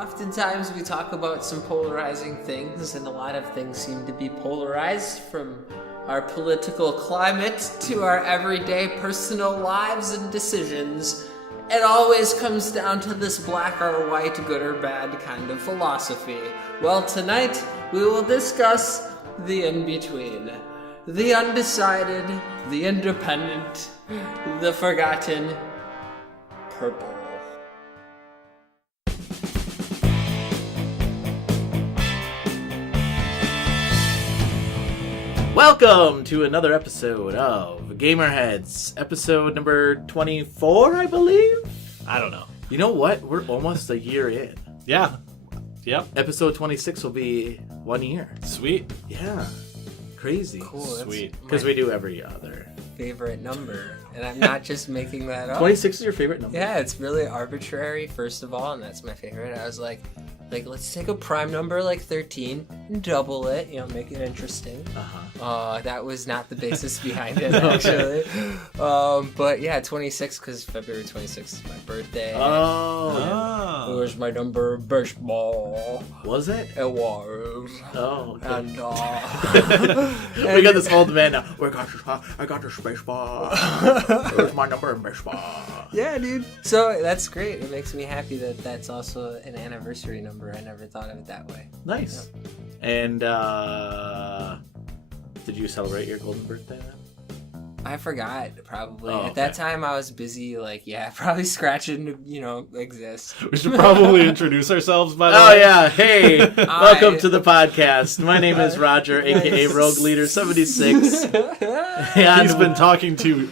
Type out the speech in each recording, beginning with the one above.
Oftentimes we talk about some polarizing things, and a lot of things seem to be polarized, from our political climate to our everyday personal lives and decisions. It always comes down to this black or white, good or bad kind of philosophy. Well, tonight we will discuss the in-between. The undecided, the independent, the forgotten, purple. Welcome to another episode of Gamerheads, episode number 24, I believe? I don't know. You know what? We're almost a year in. Yeah. Yep. Episode 26 will be 1 year. Sweet. Yeah. Crazy. Cool. Sweet. Because we do every other. Favorite number, and I'm not just making that up. 26 is your favorite number? Yeah, it's really arbitrary, first of all, and that's my favorite. I was like, let's take a prime number like 13 and double it, make it interesting. That was not the basis behind it, actually. But yeah, 26, because February 26th is my birthday. Oh. It was my number of baseball. Was it? It was. Oh, okay. And, we got this old man now. I got this baseball. Where's my number in baseball? Yeah, dude. So that's great. It makes me happy that that's also an anniversary number. I never thought of it that way. Nice. Yeah. And did you celebrate your golden birthday then? I forgot, probably. Oh, okay. At that time, I was busy, probably scratching to, exist. We should probably introduce ourselves, by the way. Oh, yeah. Hey, welcome to the podcast. My name is Roger, a.k.a. Rogue Leader 76. He's been talking to...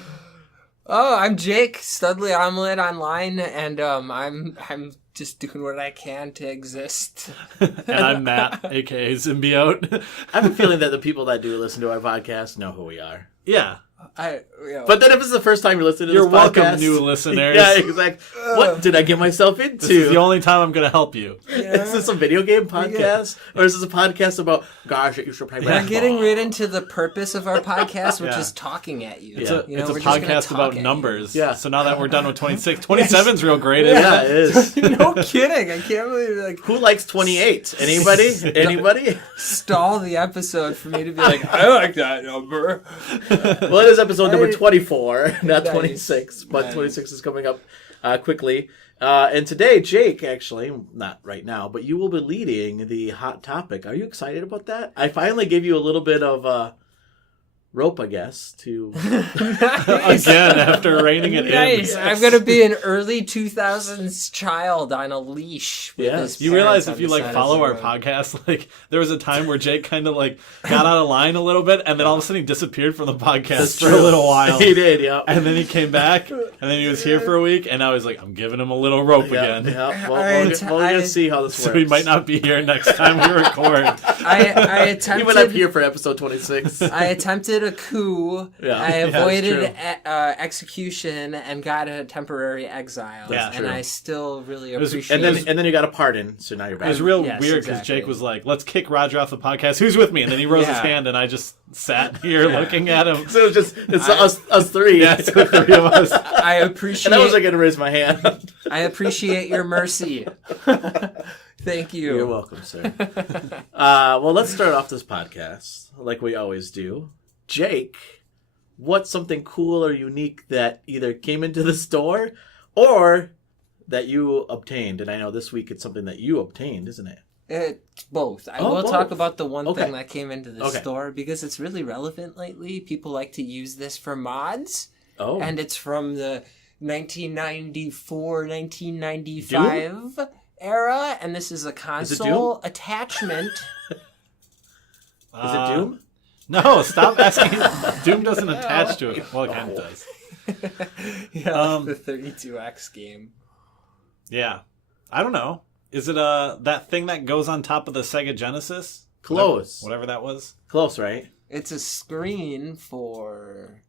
Oh, I'm Jake, Studley Omelet online, and I'm just doing what I can to exist. And I'm Matt, a.k.a. Symbiote. I have a feeling that the people that do listen to our podcast know who we are. Yeah. But then if it's the first time you're listening to You're this welcome, podcast, new listeners. Yeah, exactly. What did I get myself into? This is the only time I'm going to help you. Yeah. Is this a video game podcast? Or is this a podcast about, gosh, you should play basketball? We're getting right into the purpose of our podcast, which is talking at you. It's a podcast about numbers. Yeah. So now that we're done with 26, 27's real great, isn't Yeah, it is. No kidding. I can't believe Who likes 28? Anybody? Anybody? Stall the episode for me to be like, I like that number. Well, it is episode number 24, not Nice. 26, but Nice. 26 is coming up quickly. And today, Jake, actually, not right now, but you will be leading the hot topic. Are you excited about that? I finally gave you a little bit of rope, I guess, to... Again, after reining it Nice. in. I'm going to be an early 2000s child on a leash. With his You realize parents if you on the side of follow the our road. podcast, there was a time where Jake kind of got out of line a little bit, and then all of a sudden he disappeared from the podcast for a little while. He did, yeah. And then he came back, and then he was here for a week, and now he's like, I'm giving him a little rope again. Yeah. Well, we're going to see how this works. So he might not be here next time we record. I attempted... He went up here for episode 26. I attempted a coup. Yeah. I avoided that's execution and got a temporary exile. That's and true. I still really was- appreciate And then you got a pardon, so now you're It back. was real Yes, weird because exactly. Jake was like, let's kick Roger off the podcast. Who's with me? And then he rose his Yeah. hand, and I just sat here looking at him. So it's us three. Yeah, it's the three of us. I appreciate And I wasn't going to raise my hand. I appreciate your mercy. Thank you. You're welcome, sir. Well, let's start off this podcast like we always do. Jake, what's something cool or unique that either came into the store or that you obtained? And I know this week it's something that you obtained, isn't it? It's both. I Oh, will both. talk about the one Okay. thing that came into the Okay. store because it's really relevant lately. People like to use this for mods. Oh. And it's from the 1994, 1995 era. And this is a console attachment. Is it Doom? No, stop asking. Doom doesn't attach to it. Well, it kind of does. Yeah, the 32X game. Yeah. I don't know. Is it that thing that goes on top of the Sega Genesis? Close. Whatever that was. Close, right? It's a screen for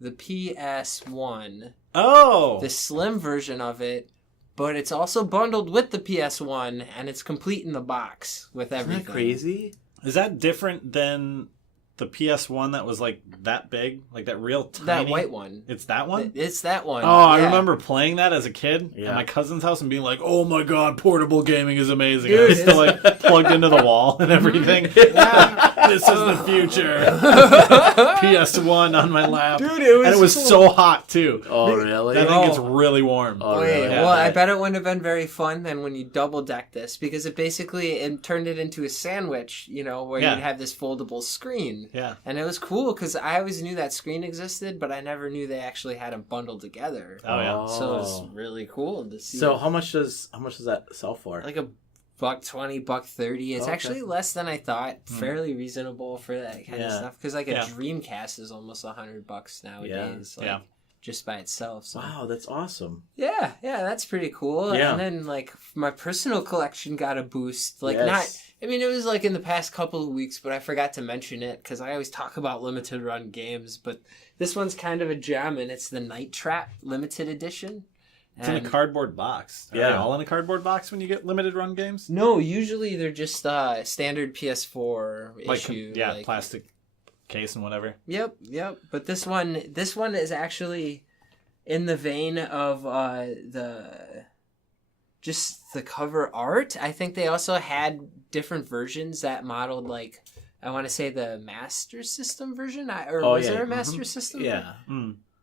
the PS1. Oh! The slim version of it, but it's also bundled with the PS1, and it's complete in the box with Isn't everything. that crazy? Is that different than the PS1 that was like that big, like that real tiny. That white one. It's that one? It's that one. Oh, I yeah. remember playing that as a kid at my cousin's house and being like, "Oh my god, portable gaming is amazing." Dude, I was still like plugged into the wall and everything. This is the future. PS1 on my lap. Dude, it was and it was so hot too. Oh, really? That thing gets really warm. Oh, Wait, really? well, I bet it wouldn't have been very fun then when you double deck this, because it turned it into a sandwich, where you'd have this foldable screen. Yeah. And it was cool because I always knew that screen existed, but I never knew they actually had them bundled together. Oh yeah. So it was really cool to see. So how much does that sell for? Like $120, $130. It's Okay. actually less than I thought. Fairly reasonable for that kind of Yeah. stuff. Because a Dreamcast is almost $100 nowadays. Yeah. Just by itself. So. Wow, that's awesome. Yeah, that's pretty cool. Yeah. And then my personal collection got a boost. Yes. It was in the past couple of weeks, but I forgot to mention it because I always talk about limited run games. But this one's kind of a gem, and it's the Night Trap limited edition. It's in a cardboard box. Are they all in a cardboard box when you get limited run games? No, usually they're just standard PS4 issue. Plastic case and whatever. Yep. But this one is actually in the vein of the cover art. I think they also had different versions that modeled I want to say the Master System version, was there a Master System? Yeah.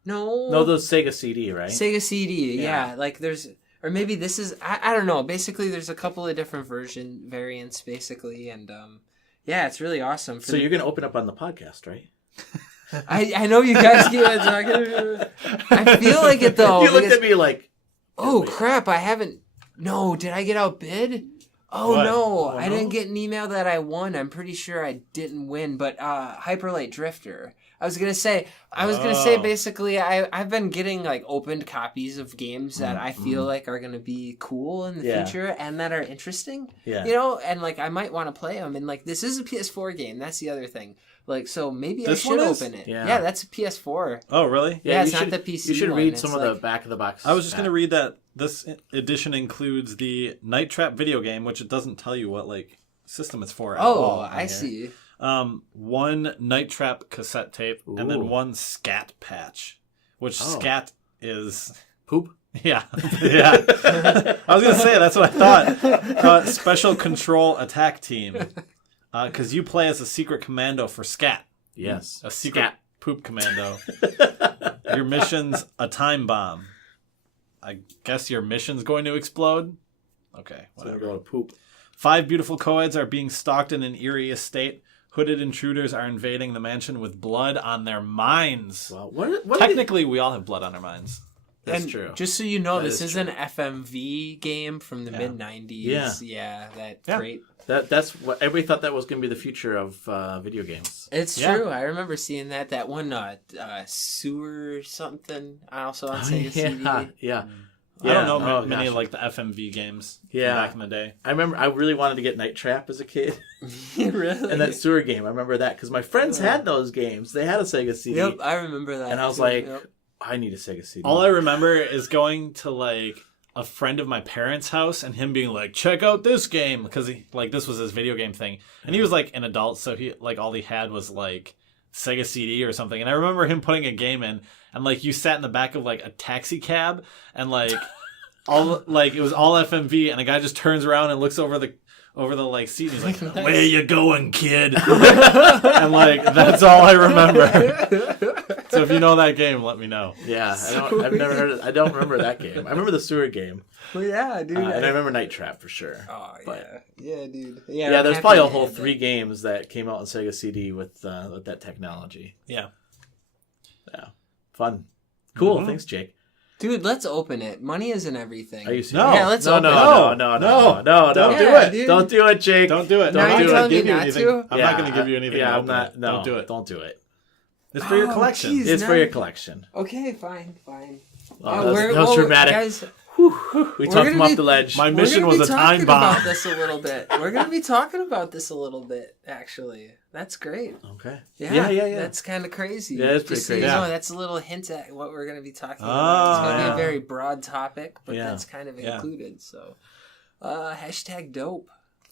No, the Sega CD, right? Sega CD, yeah. There's, or maybe this is, I don't know. Basically, there's a couple of different variants, basically, and it's really awesome. So you're gonna open up on the podcast, right? I know you guys keep talking. I feel like it though. You looked at me like, oh crap! I haven't. No, did I get outbid? Oh What? no, Oh, I no? didn't get an email that I won. I'm pretty sure I didn't win, but Hyperlight Drifter. I was gonna say basically I've been getting opened copies of games that I feel like are gonna be cool in the future and that are interesting. Yeah. And I might want to play them. And this is a PS4 game. That's the other thing. So maybe This I should one is? open it. Yeah. Yeah, that's a PS4. Oh, really? Yeah, it's you not should- the PC You should one. read It's some of the back of the box. I was just going to read that this edition includes the Night Trap video game, which it doesn't tell you what system it's for at all. Oh, I see. One Night Trap cassette tape, and then Ooh. one scat patch, which scat is poop. yeah. I was gonna say that's what I thought. Special Control Attack Team, because you play as a secret commando for scat. Yes. A secret poop commando. Your mission's a time bomb. I guess your mission's going to explode. Okay, So we're whatever. going to poop. 5 beautiful co-eds are being stalked in an eerie estate. Hooded intruders are invading the mansion with blood on their minds. Well, what Technically, we all have blood on our minds. That's And true. Just so you know, That this is is an FMV game from the mid '90s. Yeah. Great. That's what everybody thought that was going to be the future of video games. It's Yeah. true. I remember seeing that one sewer something. Also on Sega CD. Yeah. I don't know Oh, many gosh. of the FMV games Yeah. from back in the day. I remember I really wanted to get Night Trap as a kid, Really? and that sewer game. I remember that because my friends had those games. They had a Sega CD, Yep, I remember that. and I was too. like, Yep. I need a Sega CD. All I remember is going to a friend of my parents' house and him being like, "Check out this game," because this was his video game thing, and he was an adult, so he all he had was Sega CD or something. And I remember him putting a game in, and you sat in the back of a taxi cab, and all it was all FMV, and a guy just turns around and looks over the seat, and he's like, Nice. "Where you going, kid?" And that's all I remember. So if you know that game, let me know. Yeah, I've never heard it. I don't remember that game. I remember the sewer game, Well, yeah, dude. and I remember Night Trap for sure. Oh, But- yeah, dude. Yeah, I'm there's happy probably a to whole have 3 that. games that came out on Sega CD with that technology. Yeah. Yeah, fun, cool. Mhm. Thanks, Jake. Dude, let's open it. Money isn't everything. Are you serious? No. Yeah, let's No, open no, it. no, no, no, no, Don't no. do Yeah, it. dude. Don't do it, Jake. Don't do it. Now I'm you're not telling going to me give you not anything. to? I'm not going to give you anything. Yeah, to I'm open not. it. No, Don't do it. Don't do it. It's for your Oh, collection. jeez. It's now for your you- collection. Okay, fine. Oh, that was dramatic. Guys, We We're talked gonna him off be- the ledge. My we're mission gonna was be a time talking bomb. about this a little bit. We're going to be talking about this a little bit, actually. That's great. Okay. Yeah, Yeah. That's kind of crazy. Yeah, it's pretty Just so you crazy. know, that's a little hint at what we're going to be talking about. Oh, It's going to be yeah. a very broad topic, but Yeah. that's kind of Yeah. included. So, hashtag dope.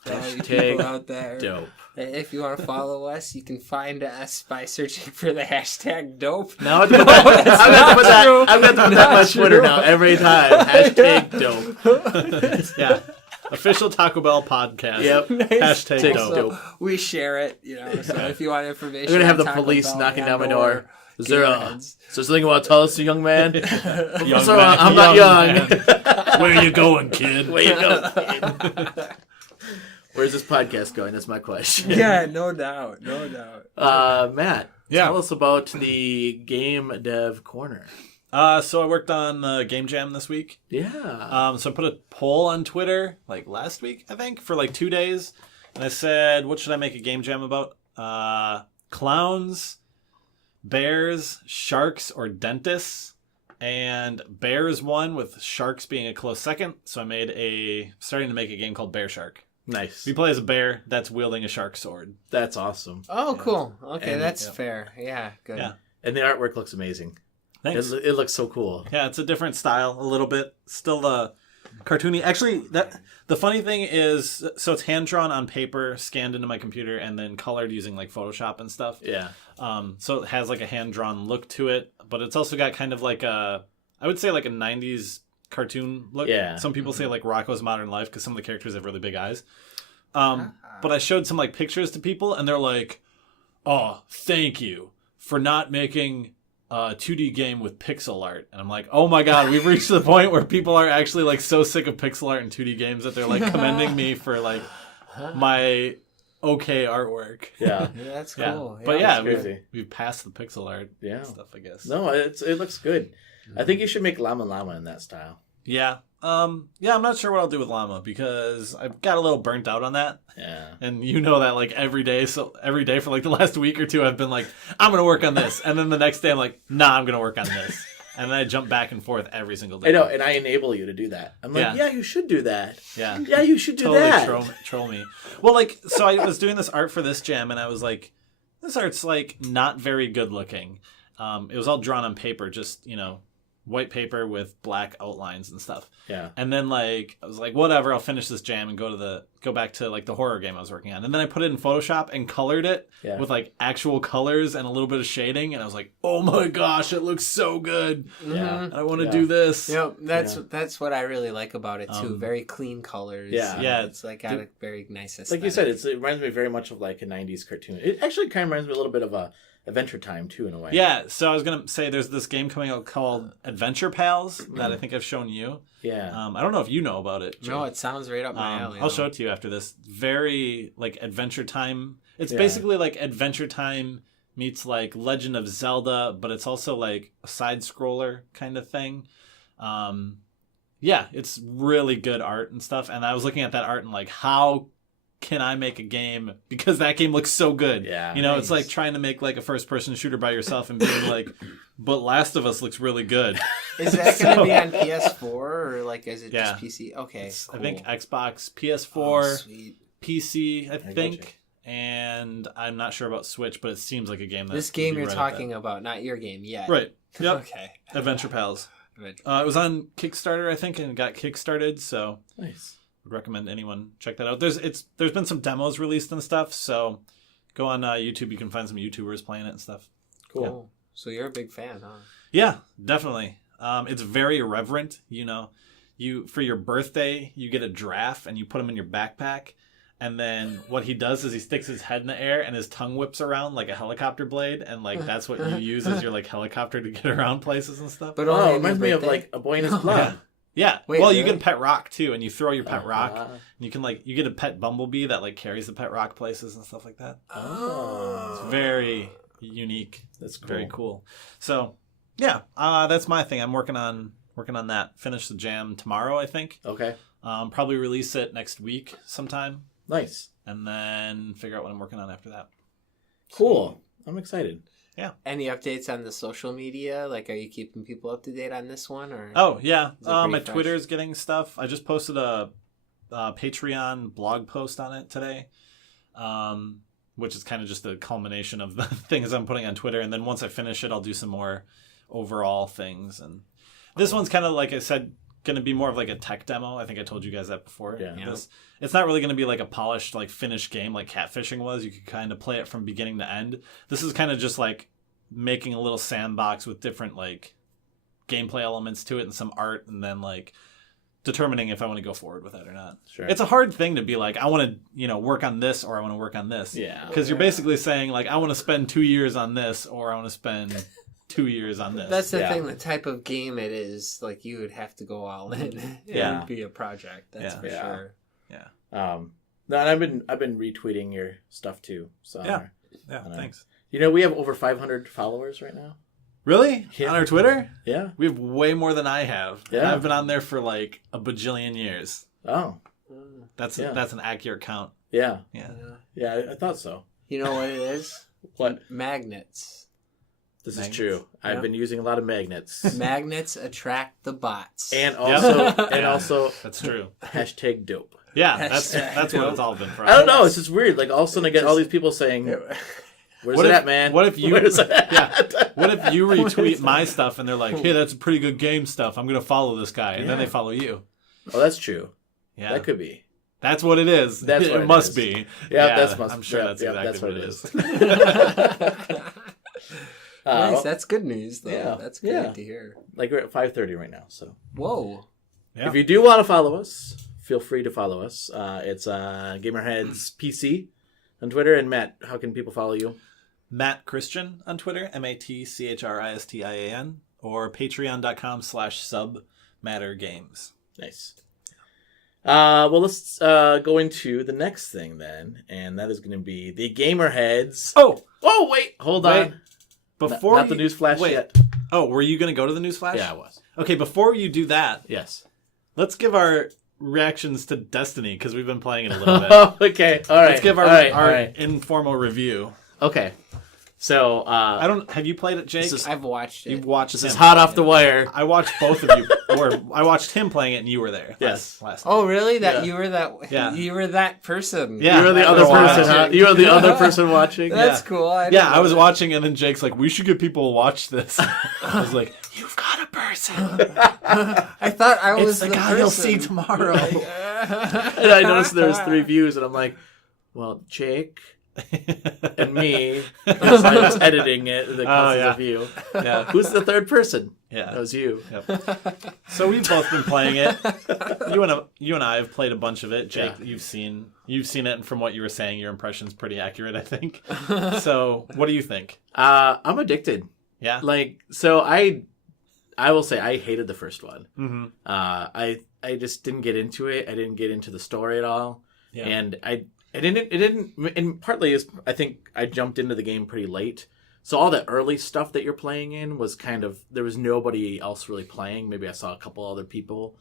For all you people out there. Dope. If you want to follow us, you can find us by searching for the hashtag dope. Now I'm going to put that on Twitter now every time. Hashtag dope. Yeah. Official Taco Bell podcast. Yep. Nice. Hashtag Also, dope. We share it, So if you want information, I'm going to have the on Taco police Bell knocking down my and door. or Is there Gamerheads. something you want to tell us, young man? Young Sir, man, I'm not young. man. Where you going, kid? Where you go, kid? Where's this podcast going? That's my question. Yeah, no doubt. Matt, Yeah. tell us about the Game Dev Corner. So I worked on Game Jam this week. Yeah. So I put a poll on Twitter last week, I think, for 2 days. And I said, what should I make a Game Jam about? Clowns, bears, sharks, or dentists. And bears won, with sharks being a close second. So I starting to make a game called Bear Shark. Nice. We play as a bear that's wielding a shark sword. That's awesome. Oh, cool. Okay, And- that's fair. Yeah, good. Yeah. And the artwork looks amazing. Thanks. It looks so cool. Yeah, it's a different style a little bit. Still cartoony. Actually, the funny thing is, so it's hand drawn on paper, scanned into my computer, and then colored using Photoshop and stuff. Yeah. So it has a hand drawn look to it, but it's also got kind of I would say a 90s cartoon look. Yeah. Some people say Rocko's Modern Life because some of the characters have really big eyes. But I showed some pictures to people, and they're like, "Oh, thank you for not making a 2D game with pixel art." And I'm like, "Oh my god, we've reached the point where people are actually so sick of pixel art and 2D games that they're commending me for my okay artwork." Yeah. Yeah, that's Yeah. cool. But that's yeah, crazy. we've passed the pixel art Yeah. stuff, I guess. No, it looks good. I think you should make Llama Llama in that style. Yeah. I'm not sure what I'll do with llama because I've got a little burnt out on that. Yeah. And you know that every day for the last week or two I've been I'm going to work on this. And then the next day I'm nah, I'm going to work on this. And then I jump back and forth every single day. I know, and I enable you to do that. I'm like, yeah, you should do that. Yeah. Yeah, you should do Totally that. troll me. Well, so I was doing this art for this jam and I was like, this art's not very good looking. It was all drawn on paper, just, white paper with black outlines and stuff. Yeah. And then I was like, whatever, I'll finish this jam and go back to the horror game I was working on. And then I put it in Photoshop and colored it with actual colors and a little bit of shading. And I was like, oh my gosh, it looks so good. Yeah. I want to do this. Yep, that's what I really like about it too. Very clean colors. Yeah. Yeah. It's got a very nice aesthetic. Like you said, it reminds me very much of a 90s cartoon. It actually kind of reminds me a little bit of a Adventure Time too, in a way. Yeah, so I was going to say there's this game coming out called Adventure Pals that I think I've shown you. Yeah. I don't know if you know about it, Jay. No, it sounds right up my alley. I'll show it to you after this. Very Adventure Time. It's basically Adventure Time meets Legend of Zelda, but it's also a side scroller kind of thing. Yeah, it's really good art and stuff. And I was looking at that art and how can I make a game because that game looks so good? Yeah, it's like trying to make a first person shooter by yourself and being but Last of Us looks really good. Is that going to be on PS4 or is it just PC? Okay, cool. I think Xbox, PS4, Oh, sweet. PC, I gotcha. think, and I'm not sure about Switch, but it seems like a game that This game would be you're right at talking about, not your game yet. that. Right. Yep. Okay. Adventure Pals. Good. It was on Kickstarter, I think, and it got kickstarted, so Nice. would recommend anyone check that out. There's been some demos released and stuff, so go on YouTube. You can find some YouTubers playing it and stuff. Cool. Yeah. So you're a big fan, huh? Yeah, definitely. It's very irreverent. You for your birthday you get a giraffe and you put him in your backpack, and then what he does is he sticks his head in the air and his tongue whips around like a helicopter blade, and that's what you use as your helicopter to get around places and stuff. But Oh, only it on your reminds me of birthday? A Boy in His Blood. Yeah. Wait, well, you really? get a pet rock too, and you throw your pet rock. Uh-huh. And you can you get a pet bumblebee that carries the pet rock places and stuff like that. Oh. It's very unique. That's cool. Very cool. So, yeah, that's my thing. I'm working on that. Finish the jam tomorrow, I think. Okay. Probably release it next week sometime, Nice. and then figure out what I'm working on after that. Cool. I'm excited. Any updates on the social media? Are you keeping people up to date on this one? Or Oh yeah, Is it pretty my fresh? Twitter is getting stuff. I just posted a Patreon blog post on it today, which is kind of just a culmination of the things I'm putting on Twitter. And then once I finish it, I'll do some more overall things. And this one's kind of, like I said, going to be more of like a tech demo. I think I told you guys that before. Yeah. It's not really going to be like a polished, like finished game like Catfishing was. You could kind of play it from beginning to end. This is kind of just like making a little sandbox with different like gameplay elements to it and some art, and then like determining if I want to go forward with it or not. Sure. It's a hard thing to be like, I want to, work on this or I want to work on this. Yeah. Because you're basically saying like, I want to spend 2 years on this or I want to spend 2 years on this. That's the thing, the type of game it is, like you would have to go all in. It would be a project, that's for sure. Yeah. No, and I've been retweeting your stuff too. So Yeah, thanks. We have over 500 followers right now. Really? Yeah. On our Twitter? Yeah. We have way more than I have. Yeah. And I've been on there for like a bajillion years. Oh. That's an accurate count. Yeah. Yeah. I thought so. You know what it is? What? Magnets. This is true. I've been using a lot of magnets. Magnets attract the bots. And also That's true. hashtag dope. Yeah, that's what it's all been for. I don't know. It's just weird. Like all of a sudden I get all these people saying, "Where's it at, man? What if you? Where's it at?" Yeah. What if you retweet my stuff and they're like, "Hey, that's a pretty good game stuff. I'm gonna follow this guy," and then they follow you. Oh, that's true. Yeah, that could be. That's what it is. That's what it must be. Yeah, I'm sure that's exactly what it is. Nice. That's good news, though. Yeah. That's great to hear. Like we're at 5:30 right now, so. Whoa. Yeah. If you do want to follow us, feel free to follow us. It's Gamerheads PC on Twitter. And Matt, how can people follow you? Matt Christian on Twitter, MattChristian, or patreon.com/submattergames. Nice. Well, let's go into the next thing then, and that is going to be the Gamerheads. Oh, wait, hold on. Before not the news flash yet. Oh, were you going to go to the news flash? Yeah, I was. Okay, before you do that, Yes. let's give our reactions to Destiny because we've been playing it a little bit. Okay, all right. Let's give our informal review. Okay. So, Have you played it, Jake? I've watched it. You've watched this him. is hot off the wire. I watched both of you, or I watched him playing it, and you were there. Yes. Last Oh, really? Yeah. You were that? Yeah. You were that person. Yeah. You were the other person, huh? You were the other person watching? That's cool. I was watching, and then Jake's like, "We should get people to watch this." I was like, "You've got a person." I thought I was It's the the guy person. you'll see tomorrow. And I noticed there was 3 views, and I'm like, well, Jake and me, because I was editing it, the counts as a view. Yeah. Who's the third person? Yeah. That was you. Yep. So we've both been playing it. You and I have played a bunch of it. Jake, you've seen it, and from what you were saying, your impression's pretty accurate, I think. So, what do you think? I'm addicted. Yeah. Like, so I will say I hated the first one. Mm-hmm. I just didn't get into it. I didn't get into the story at all. Yeah. And it didn't, and partly is I think I jumped into the game pretty late. So all the early stuff that you're playing in was kind of, there was nobody else really playing. Maybe I saw a couple other people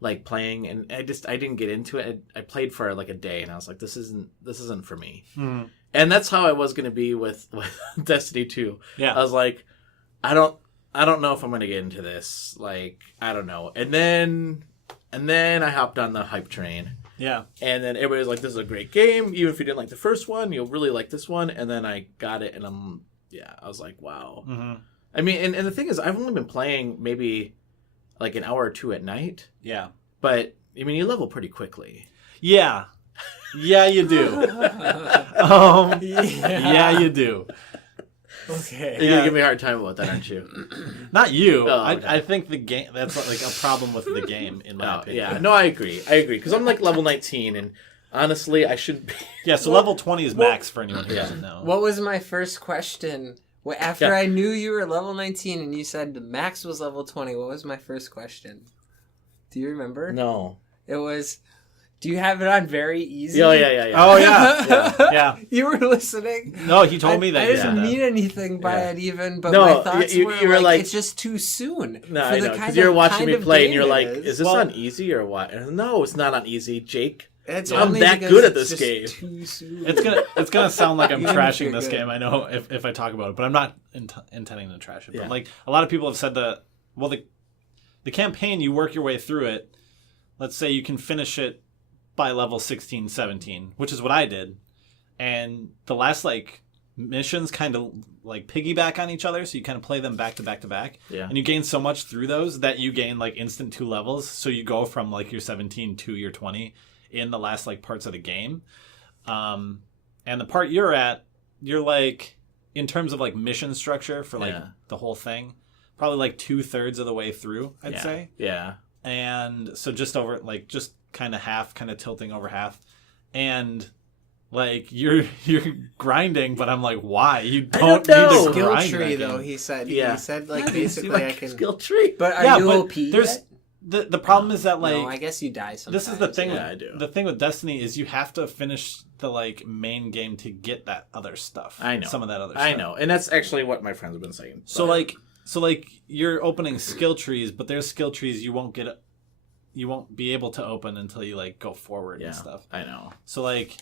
like playing, and I didn't get into it. I played for like a day, and I was like, this isn't for me. Mm-hmm. And that's how I was going to be with Destiny 2. Yeah. I was like, I don't know if I'm going to get into this. Like, I don't know. And then I hopped on the hype train. Yeah. And then everybody was like, this is a great game. Even if you didn't like the first one, you'll really like this one. And then I got it, and I was like, wow. Mm-hmm. I mean, and the thing is, I've only been playing maybe like an hour or two at night. Yeah. But, I mean, you level pretty quickly. Yeah. Yeah, you do. Yeah, you do. Okay. You're going to give me a hard time about that, aren't you? Not you. Oh, okay. I think the game, that's like a problem with the game, in my opinion. Yeah, no, I agree. Because I'm like level 19, and honestly, I shouldn't be. Yeah, so level 20 is max for anyone who doesn't know. What was my first question? After I knew you were level 19 and you said the max was level 20, what was my first question? Do you remember? No. It was, do you have it on very easy? Oh, yeah. Oh, yeah. You were listening? No, he told me that. I he didn't said mean that. anything by it even, but No, my thoughts you were like, it's just too soon. No, for I the know, because kind you were of- watching kind me of play, and game you're it like, is. is this on easy or what? And no, it's not on easy, Jake. It's I'm only that because good at it's this just game. Too soon. It's gonna sound like I'm Even if trashing you're this good. game. I know if I talk about it, but I'm not intending to trash it. Yeah. But like a lot of people have said that. Well, the campaign, you work your way through it. Let's say you can finish it by level 16, 17, which is what I did. And the last like missions kind of like piggyback on each other, so you kind of play them back to back to back. Yeah. And you gain so much through those that you gain like instant 2 levels. So you go from like your 17 to your 20 in the last like parts of the game. And the part you're at, you're like, in terms of like mission structure for like the whole thing, probably like 2/3 of the way through, I'd say. Yeah. And so just over, like, just kind of half, kind of tilting over half. And like you're grinding, but I'm like, why? You don't need to skill grind tree that though. game. He said. Yeah. He said like basically I can skill tree. But are you but OP yet? The problem is that like No, I guess you die sometimes. this is the thing. Yeah, I do. The thing with Destiny is you have to finish the like main game to get that other stuff. I know some of that other stuff. I know, and that's actually what my friends have been saying. So like you're opening skill trees, but there's skill trees you won't be able to open until you like go forward and stuff. I know. So like.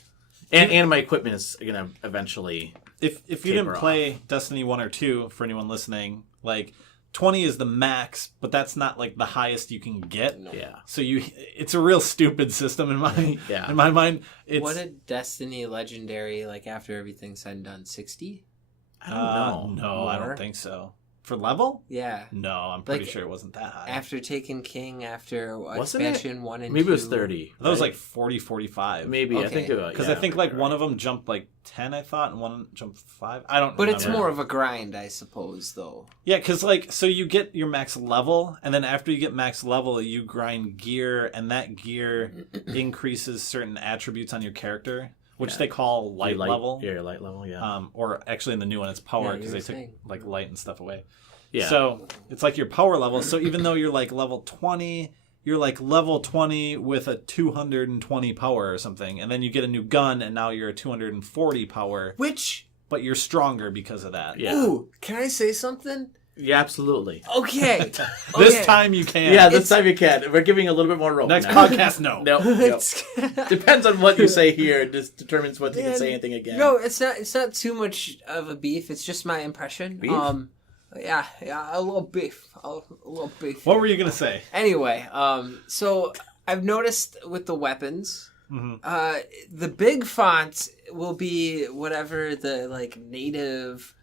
And my equipment is gonna eventually. If you didn't taper play off. Destiny 1 or 2, for anyone listening, like 20 is the max, but that's not like the highest you can get. Yeah. So it's a real stupid system in my mind. It's, what a Destiny legendary like after everything's said and done 60? I don't know. No, I More? don't think so. For level? Yeah. No, I'm pretty Like, sure it wasn't that high. After taking King, after Wasn't it? expansion 1 and 2. Maybe it was 30. that was right? like 40, 45. Maybe I Okay. think Because I think like one of them jumped like 10, I thought, and one jumped 5. I don't. But it's remember. more of a grind, I suppose, though. Yeah, because like so you get your max level, and then after you get max level, you grind gear, and that gear increases certain attributes on your character, which they call light level. Yeah, your light level. Yeah. Or actually in the new one, it's power Yeah, because you they were took saying. like light and stuff away. Yeah. So it's like your power level. So even though you're like level 20, you're like level 20 with a 220 power or something, and then you get a new gun, and now you're a 240 power, Which, but you're stronger because of that. Yeah. ooh, can I say something? Yeah, absolutely. Okay. This Okay. time you can. Yeah, this time you can. We're giving a little bit more rope. Next now. podcast, no. No. It's- Depends on what you say here. It just determines whether you can Man, say anything again. No, it's not too much of a beef. It's just my impression. Beef? Yeah, a little beef. A little beef. What were you gonna say? Anyway, so I've noticed with the weapons, Mm-hmm. the big font will be whatever the like native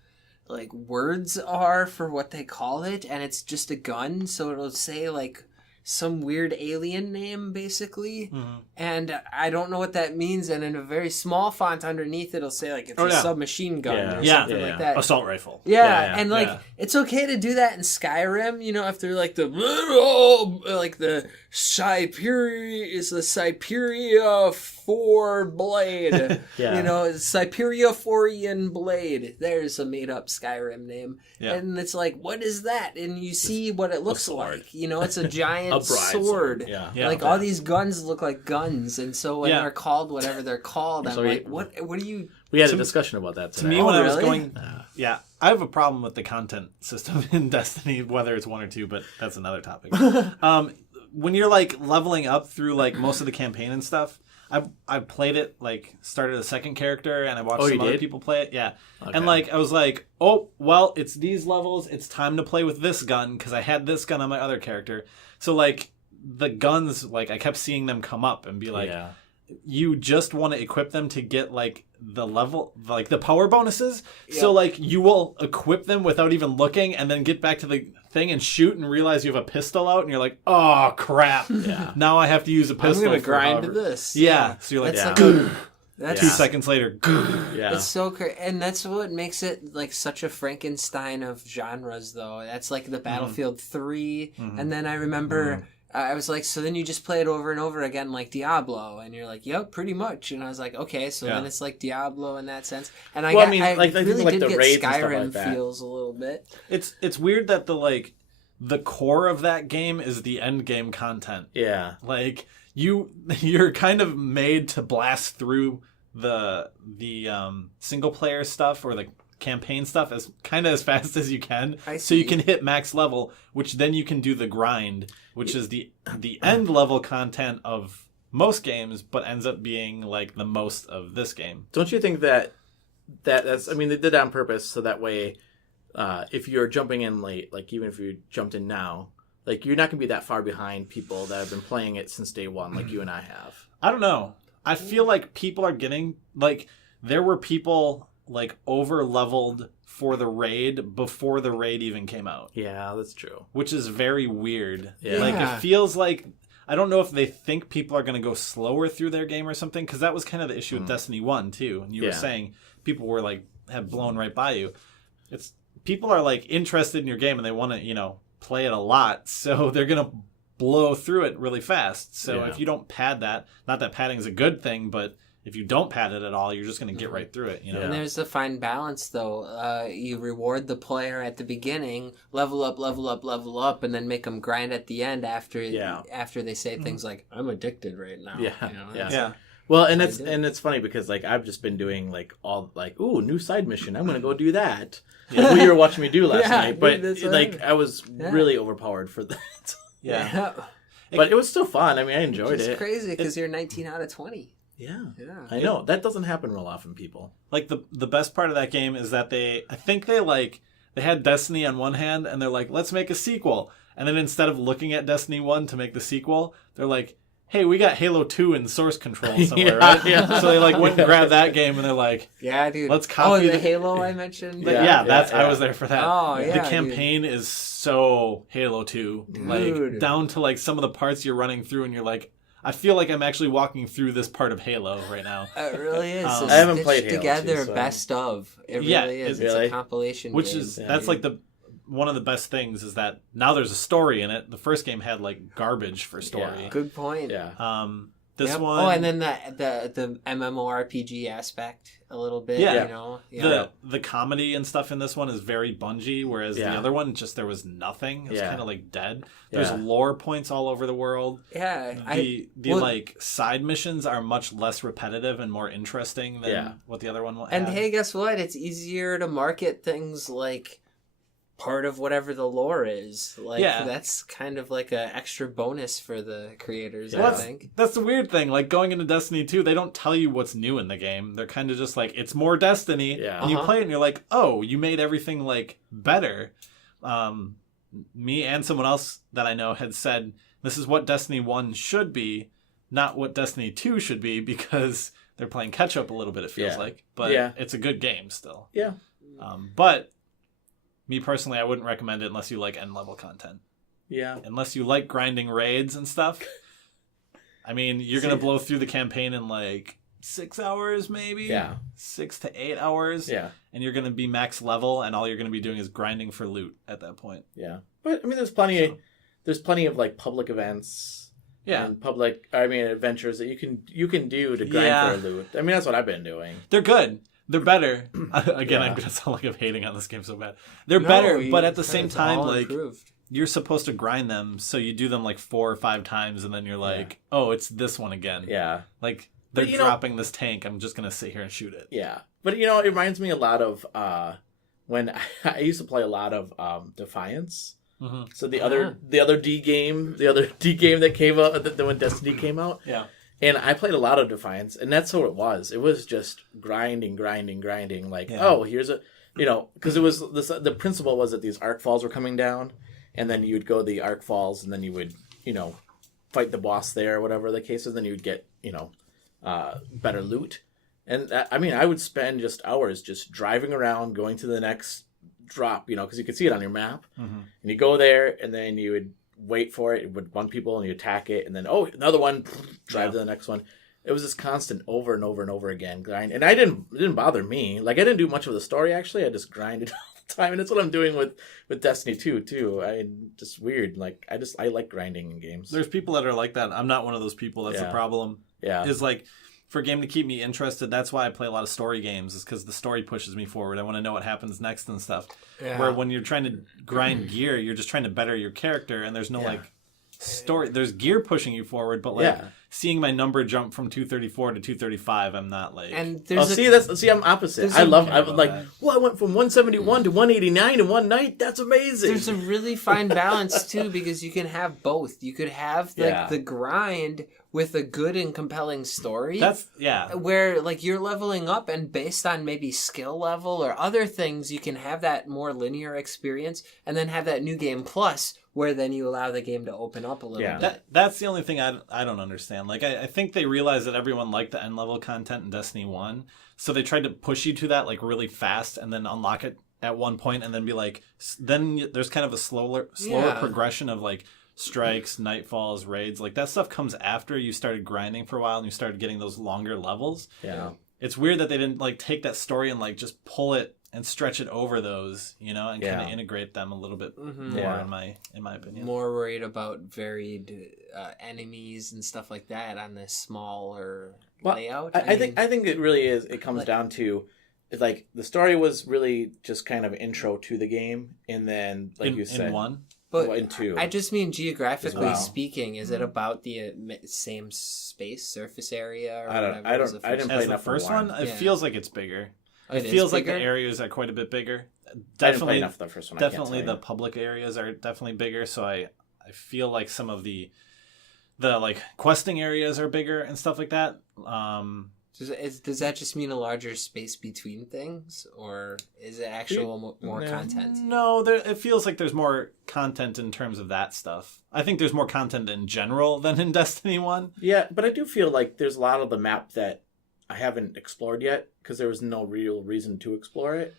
like words are for what they call it, and it's just a gun, so it'll say like some weird alien name basically, and I don't know what that means, and in a very small font underneath it'll say like it's a submachine gun or something like that. Assault rifle. Yeah, and like yeah. it's okay to do that in Skyrim, you know, if they're like the Siberia 4 blade. Yeah. You know, Siberia 4ian blade. There's a made up Skyrim name. Yeah. And it's like, what is that? And you see what it looks sword. like. You know, it's a giant A broadsword. sword. Yeah. Yeah. Like all these guns look like guns, and so when Yeah. they're called whatever they're called, I'm So like, what do you We had a discussion about that To today. me, when I was really? going, yeah, I have a problem with the content system in Destiny, whether it's 1 or 2, but that's another topic. When you're like leveling up through like most of the campaign and stuff, I've played it, like started a second character, and I watched Oh, some you other did? people play it. Yeah, Okay. and like I was like, oh well, it's these levels. It's time to play with this gun because I had this gun on my other character. So like the guns, like I kept seeing them come up and be like, yeah. you just want to equip them to get like the level, like the power bonuses. Yeah. So like you will equip them without even looking, and then get back to the thing and shoot and realize you have a pistol out, and you're like, oh crap! Yeah. Now I have to use a I'm pistol. gonna for grind however- this. Yeah. So you're like, That's Yeah. like that's 2 seconds later. Yeah. It's so crazy, and that's what makes it like such a Frankenstein of genres, though. That's like the Battlefield 3, and then I remember I was like, so then you just play it over and over again like Diablo, and you're like, yep, pretty much. And I was like, okay, so then it's like Diablo in that sense. And I Well, got, I mean, I like, I think, really like, did the get raids and stuff Skyrim like that. feels a little bit. It's weird that the core of that game is the end game content. Yeah. Like you're kind of made to blast through the single player stuff or the campaign stuff as fast as you can, I so you see. can hit max level, which then you can do the grind, which is the end level content of most games, but ends up being like the most of this game. Don't you think that's? I mean, they did that on purpose so that way, if you're jumping in late, like even if you jumped in now, like you're not gonna be that far behind people that have been playing it since day one, like you and I have. I don't know. I feel like people are getting like there were people like over leveled for the raid before the raid even came out. Yeah, that's true. Which is very weird. Yeah. Like it feels like, I don't know if they think people are going to go slower through their game or something, because that was kind of the issue with Destiny 1 too. And you were saying people were like, had blown right by you. It's people are like interested in your game and they want to, you know, play it a lot, so they're going to blow through it really fast. So if you don't pad that, not that padding is a good thing, but if you don't pad it at all, you're just going to get right through it. You know? And there's a fine balance, though. You reward the player at the beginning, level up, and then make them grind at the end after they say things like, "I'm addicted right now." Yeah, you know? yeah. Well, and it's funny because like I've just been doing like all like, ooh, new side mission. I'm gonna go do that. Yeah. What you were watching me do last night, but like I was really overpowered for that. Yeah. But it was still fun. I mean, I enjoyed it. It's crazy because you're 19 out of 20. Yeah. I know. That doesn't happen real often, people. Like the best part of that game is that they had Destiny on one hand and they're like, let's make a sequel. And then instead of looking at Destiny 1 to make the sequel, they're like, hey, we got Halo 2 in source control somewhere, right? Yeah. So they like went and grabbed that game and they're like, yeah, dude. Let's copy the Halo I mentioned. I was there for that. Oh, yeah. The campaign is so Halo 2. Dude. Like down to like some of the parts you're running through and you're like, I feel like I'm actually walking through this part of Halo right now. It really is. I haven't played Halo together 2, so. Best of. It really is. It's a compilation Which game. That's like one of the best things is that now there's a story in it. The first game had like garbage for story. Yeah. Good point. Yeah. This one. Oh, and then the MMORPG aspect a little bit. Yeah. You know. Yeah. The comedy and stuff in this one is very Bungie, whereas the other one there was nothing. It was kind of like dead. There's lore points all over the world. Yeah. The side missions are much less repetitive and more interesting than what the other one had. And hey, guess what? It's easier to market things like part of whatever the lore is. Like that's kind of like an extra bonus for the creators, I think. That's the weird thing. Like going into Destiny 2, they don't tell you what's new in the game. They're kind of just like, it's more Destiny. Yeah. And you play it and you're like, oh, you made everything like better. Me and someone else that I know had said, this is what Destiny 1 should be, not what Destiny 2 should be, because they're playing catch up a little bit, it feels like. But it's a good game still. Yeah. But me personally, I wouldn't recommend it unless you like end-level content. Yeah. Unless you like grinding raids and stuff. I mean, you're going to blow through the campaign in like 6 hours maybe? Yeah. 6 to 8 hours. Yeah. And you're going to be max level, and all you're going to be doing is grinding for loot at that point. Yeah. But, I mean, there's plenty of like public events. Yeah. And adventures that you can do to grind for loot. I mean, that's what I've been doing. They're good. They're better. Again, I'm going to sound like I'm hating on this game so bad. They're better, but at the same time, like, you're supposed to grind them, so you do them like 4 or 5 times, and then you're like, oh, it's this one again. Yeah. Like, they're dropping this tank. I'm just going to sit here and shoot it. Yeah. But, it reminds me a lot of when I used to play a lot of Defiance. Mm-hmm. So the other D game that came out, when Destiny came out. Yeah. And I played a lot of Defiance, and that's what it was. It was just grinding. Like, oh, here's because it was the principle was that these arc falls were coming down, and then you would go to the arc falls, and then you would, fight the boss there, whatever the case is. Then you would get, better loot. And I would spend just hours just driving around, going to the next drop, because you could see it on your map, and you go there, and then you would wait for it. It would one people and you attack it, and then another one, drive to the next one. It was this constant over and over and over again grind, and it didn't bother me. Like I didn't do much of the story actually. I just grinded all the time, and that's what I'm doing with Destiny 2 too. Just weird. Like I like grinding in games. There's people that are like that. I'm not one of those people. That's the problem. Yeah, is like for a game to keep me interested. That's why I play a lot of story games. Is because the story pushes me forward. I want to know what happens next and stuff. Yeah. Where when you're trying to grind gear, you're just trying to better your character, and there's no like story. There's gear pushing you forward, but like seeing my number jump from 234 to 235, I'm not like. And there's I'm opposite. I went from 171 to 189 in one night. That's amazing. There's a really fine balance too, because you can have both. You could have the grind with a good and compelling story. Where like you're leveling up, and based on maybe skill level or other things, you can have that more linear experience, and then have that new game plus where then you allow the game to open up a little bit. That's the only thing I don't understand. Like, I think they realized that everyone liked the end-level content in Destiny 1, so they tried to push you to that, like, really fast and then unlock it at one point and then be like... Then there's kind of a slower progression of, like, strikes, nightfalls, raids. Like, that stuff comes after you started grinding for a while and you started getting those longer levels. Yeah. It's weird that they didn't, like, take that story and, like, just pull it and stretch it over those, you know, and kind of integrate them a little bit more, in my opinion. More worried about varied enemies and stuff like that on this smaller layout. I think it really is. It comes down to, it's like the story was really just kind of intro to the game, and then you said, in 1. But in 2. I just mean geographically speaking, is it about the same space surface area? Or I didn't play enough the first one. It feels like it's bigger. It feels like the areas are quite a bit bigger. Definitely, I didn't play enough the first one. Definitely, the public areas are definitely bigger. So I feel like some of the like questing areas are bigger and stuff like that. Does that just mean a larger space between things, or is it actual more content? No, it feels like there's more content in terms of that stuff. I think there's more content in general than in Destiny 1. Yeah, but I do feel like there's a lot of the map that I haven't explored yet because there was no real reason to explore it.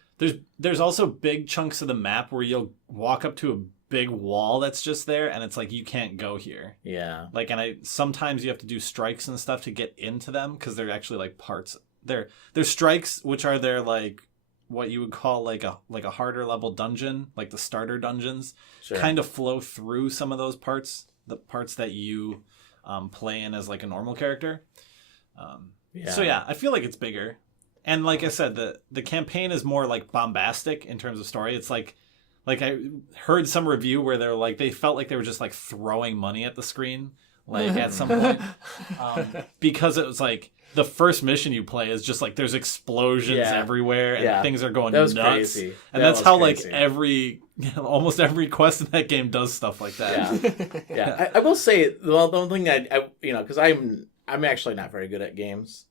There's also big chunks of the map where you'll walk up to a big wall that's just there, and it's like you can't go here. Yeah. Like, and sometimes you have to do strikes and stuff to get into them because they're actually like parts. They're strikes, which are their like what you would call like a harder level dungeon, like the starter dungeons, kind of flow through some of those parts, the parts that you play in as like a normal character. So yeah, I feel like it's bigger. And like I said, the campaign is more like bombastic in terms of story. It's like I heard some review where they're like, they felt like they were just like throwing money at the screen, like at some point, because it was like the first mission you play is just like there's explosions everywhere and things are going nuts. Crazy. And that's how crazy. Like almost every quest in that game does stuff like that. Yeah. I will say, well, the only thing I because I'm actually not very good at games.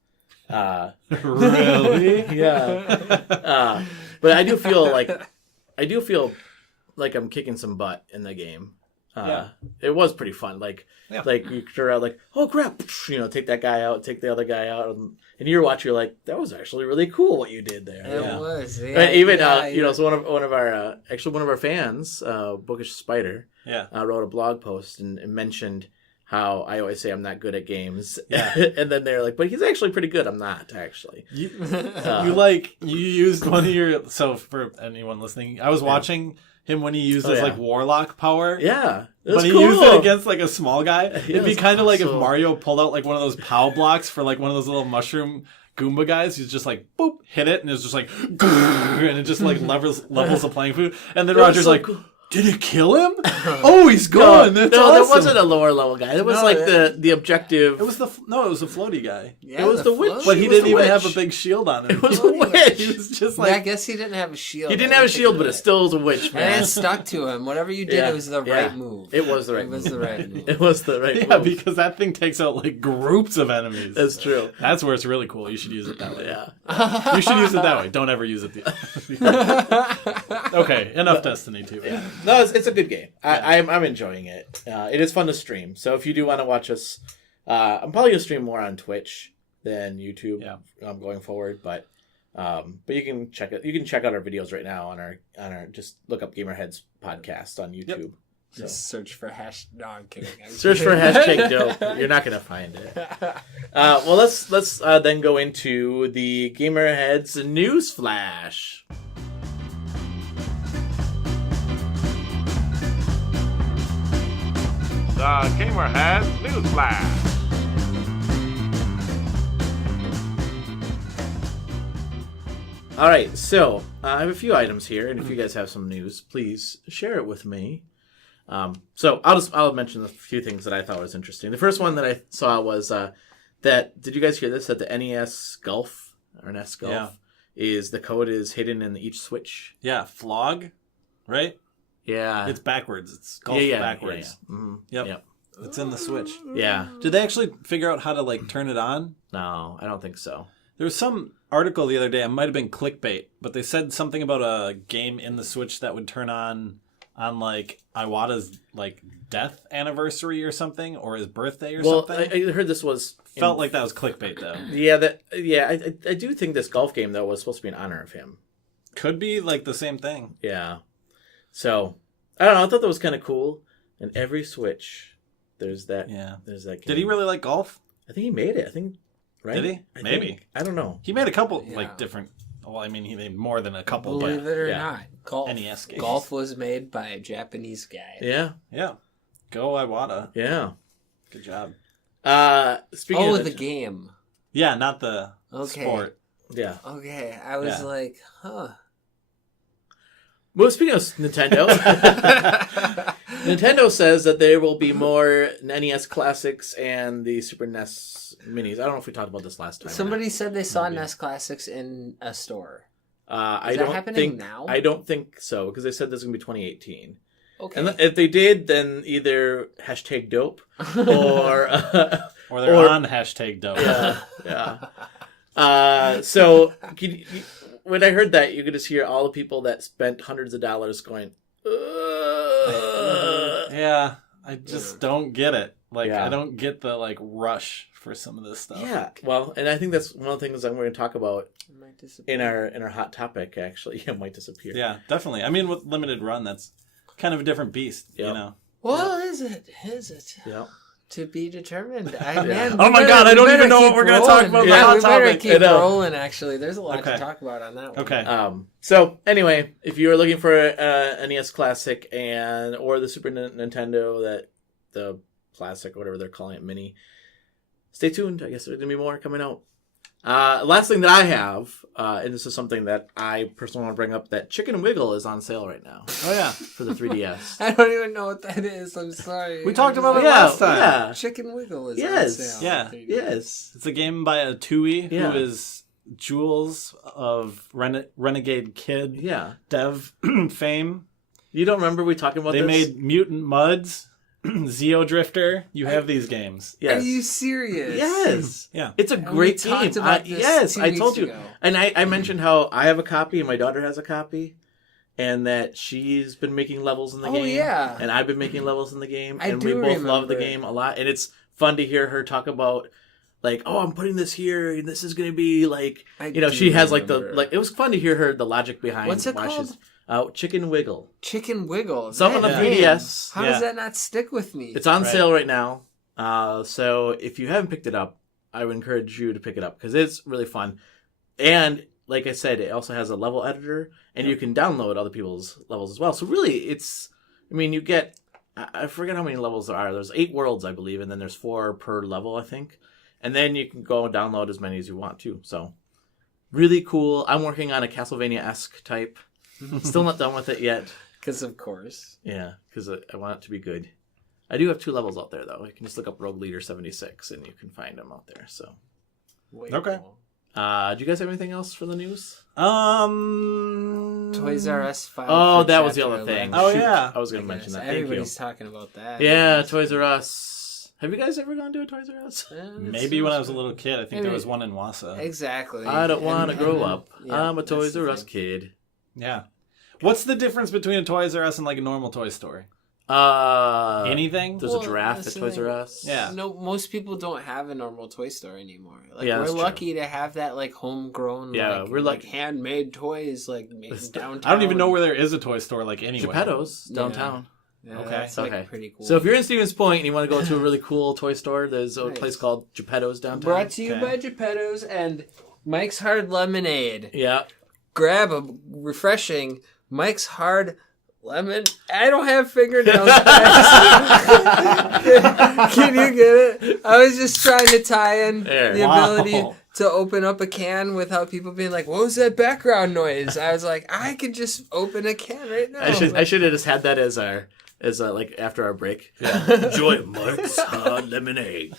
Really? Yeah. But I do feel like I'm kicking some butt in the game. It was pretty fun. Like you figure out like, oh crap, take that guy out, take the other guy out, and you're watching, you're like, that was actually really cool what you did there. It was. Yeah. And even so one of our fans, Bookish Spider, wrote a blog post and mentioned how I always say I'm not good at games. Yeah. And then they're like, but he's actually pretty good. I'm not, actually. You used one of your... So, for anyone listening, I was watching him when he used his, like, warlock power. Yeah. But he used it against, like, a small guy. It'd be kind of like if Mario pulled out, like, one of those POW blocks for, like, one of those little mushroom Goomba guys. He's just like, boop, hit it, and it's just like... And it just, like, levels the playing field. And then Roger's like... Did it kill him? Oh, he's gone. That's awesome. That wasn't a lower level guy. It was the objective. It was the floaty guy. Yeah, it was the witch. But he didn't even have a big shield on him. It was a witch. He was just like. I guess he didn't have a shield. He didn't have a shield, but it still was a witch, man. And it stuck to him. Whatever you did, it was the right move. It was the right move. It was the right move. Yeah, because that thing takes out like groups of enemies. That's true. That's where it's really cool. You should use it that way. Yeah. You should use it that way. Don't ever use it Okay, enough Destiny 2. Yeah. No, it's a good game. I'm enjoying it. It is fun to stream. So if you do want to watch us, I'm probably gonna stream more on Twitch than YouTube. Going forward, but you can check it. You can check out our videos right now on our just look up Gamerheads podcast on YouTube. Yep. Just search for No, I'm kidding. Search for hashtag dope. You're not gonna find it. Well, let's then go into the Gamerheads News Flash. The Gamerheads News Flash. All right, so I have a few items here, and if you guys have some news, please share it with me. So I'll mention a few things that I thought was interesting. The first one that I saw was that, did you guys hear this? That the NES Golf or NES Golf is the code is hidden in each switch. Yeah, flog, right? Yeah, it's backwards. It's golf backwards. Yeah. Mm-hmm. Yep. It's in the Switch. Yeah. Did they actually figure out how to like turn it on? No, I don't think so. There was some article the other day. It might have been clickbait, but they said something about a game in the Switch that would turn on on like Iwata's like death anniversary or something, or his birthday or Well, something. I heard this was Felt like that was clickbait though. I do think this golf game though was supposed to be in honor of him. Could be like the same thing. Yeah. So I don't know. I thought that was kind of cool. And every Switch, there's that. Yeah. There's that game. Did he really like golf? I think he made it. I think. Right? Did he? Maybe. I don't know. He made a couple Yeah. like different. Well, I mean, he made more than a couple. Believe it or yeah. not, golf. NES games. Golf was made by a Japanese guy. Yeah. Yeah. Go Iwata. Yeah. Good job. Speaking Oh, of the game. Yeah, not the Okay. sport. Yeah. Okay, I was Yeah. like, huh. Well, speaking of Nintendo, Nintendo says that there will be more NES Classics and the Super NES Minis. I don't know if we talked about this last time. Somebody said they saw Maybe. NES Classics in a store. I that don't happening think now? I don't think so because they said this is gonna be 2018. Okay. And if they did, then either hashtag dope or Or they're Or- on hashtag dope. yeah. So when I heard that, you could just hear all the people that spent hundreds of dollars going. Yeah, I just don't get it. Like, Yeah. I don't get the like rush for some of this stuff. Yeah, well, and I think that's one of the things I'm going to talk about It might disappear. in our hot topic. Actually, it might disappear. Yeah, definitely. I mean, with limited run, that's kind of a different beast. Yeah. You know. Well, is it? Is it? Yeah. To be determined. Yeah. Oh my God, I don't even know what we're gonna talk about Yeah, on we that better topic. I keep know. rolling, actually. There's a lot Okay. to talk about on that one. Okay. So anyway, if you are looking for a NES Classic or the Super Nintendo, that the Classic, whatever they're calling it, Mini, stay tuned. I guess there's gonna be more coming out. Last thing that I have, and this is something that I personally want to bring up, that Chicken Wiggle is on sale right now Oh yeah. for the 3DS. I don't even know what that is. I'm sorry. We talked about it yeah, last time. yeah, Chicken Wiggle is Yes. on sale. Yeah. 3D. yes. It's a game by a Tui Yeah. who is Jules of Renegade Kid Yeah. dev fame. You don't remember we talking about They this? made Mutant Muds, Zeo Drifter. You have these games. Yes. Are you serious? Yes. Yeah. It's a And great we talked game. about this Yes, 2 I told weeks you. ago. And I mentioned how I have a copy and my daughter has a copy, and that she's been making levels in the Oh, game. yeah. And I've been making levels in the game. I And do we both love the remember. game a lot. And it's fun to hear her talk about, like, oh, I'm putting this here, and this is going to be like, I you know, do she has remember. it was fun to hear her, the logic behind What's it why called? she's Chicken Wiggle. Chicken Wiggle. Some on the That 3DS. How Yeah. does that not stick with me? It's on Right. sale right now. So if you haven't picked it up, I would encourage you to pick it up because it's really fun. And like I said, it also has a level editor, and you can download other people's levels as well. So really, you get, I forget how many levels there are. There's 8 worlds, I believe, and then there's 4 per level, I think. And then you can go and download as many as you want too. So really cool. I'm working on a Castlevania-esque type. Still not done with it yet. Because of course. Yeah, because I want it to be good. I do have 2 levels out there, though. You can just look up Rogue Leader 76, and you can find them out there. So, Way Okay. cool. do you guys have anything else for the news? Toys R Us 5. Oh, for that was the Chapter other thing. 11. Oh, Shoot, yeah. I was going to mention that. Thank you. Everybody's talking about that. Yeah, Toys R Us. Have you guys ever gone to a Toys R Us? Maybe when I was a little kid. I think there was one in Wassa. Exactly. I don't want to And- grow and- up. yeah, I'm a that's Toys the R Us thing. kid. Yeah. What's the difference between a Toys R Us and like a normal toy store? Anything? There's Well, a giraffe that's at the Toys R thing. Us. Yeah. No, most people don't have a normal toy store anymore. Like Yeah, we're that's true. lucky to have that like homegrown, Yeah, like, we're like lucky. handmade toys like made downtown. I don't even know where there is a toy store like anywhere. Geppetto's Yeah. downtown. Yeah, Okay. that's like Okay. pretty cool. So if you're in Stevens Point and you want to go to a really cool toy store, there's a Nice. place called Geppetto's downtown. Brought to you Okay. by Geppetto's and Mike's Hard Lemonade. Yeah. Grab a refreshing Mike's Hard Lemon. I don't have fingernails, guys. Can you get it? I was just trying to tie in There. the Wow. ability to open up a can without people being like, "What was that background noise?" I was like, "I could just open a can right now." I should have just had that as like after our break. Yeah. Enjoy Mike's Hard Lemonade.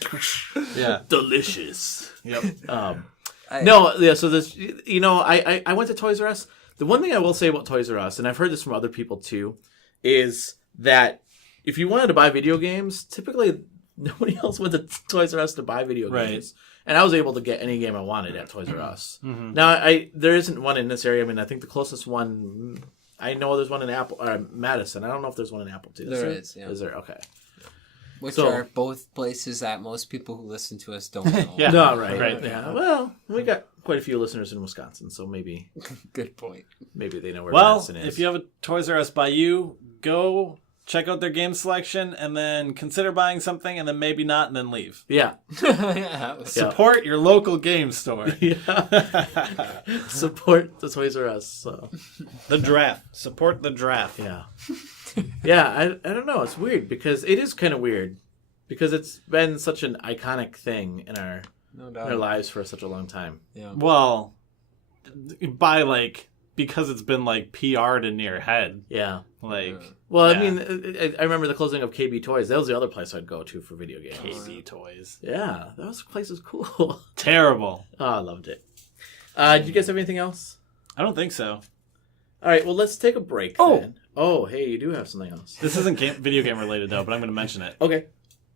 Yeah. Delicious. Yep. So this, I went to Toys R Us. The one thing I will say about Toys R Us, and I've heard this from other people too, is that if you wanted to buy video games, typically nobody else went to Toys R Us to buy video Right. games. And I was able to get any game I wanted at Toys R Us. Mhm. Now, there isn't one in this area. I mean, I think the closest one I know there's one in Madison. I don't know if there's one in Apple too. There is, yeah. Is there? Okay. Which So- are both places that most people who listen to us don't know. Yeah. No, right. Right. Yeah. Well, we got quite a few listeners in Wisconsin, so maybe Good point. they know where Well, Madison is. if you have a Toys R Us by you, go check out their game selection and then consider buying something and then maybe not and then leave. Yeah. Yeah. Support your local game store. Support the Toys R Us. So. The draft. Support the draft. Yeah. Yeah, I don't know. It's weird because it is kind of weird because it's been such an iconic thing in our No in doubt. our lives for such a long time. Yeah. Well, because it's been like PR'd into your head. Yeah. Like, Well, yeah. I mean, I remember the closing of KB Toys. That was the other place I'd go to for video games. KB Toys. Yeah, that place was cool. Terrible. Oh, I loved it. Did you guys have anything else? I don't think so. All right, well, let's take a break then. Oh, hey, you do have something else. This isn't video game related though, but I'm going to mention it. Okay.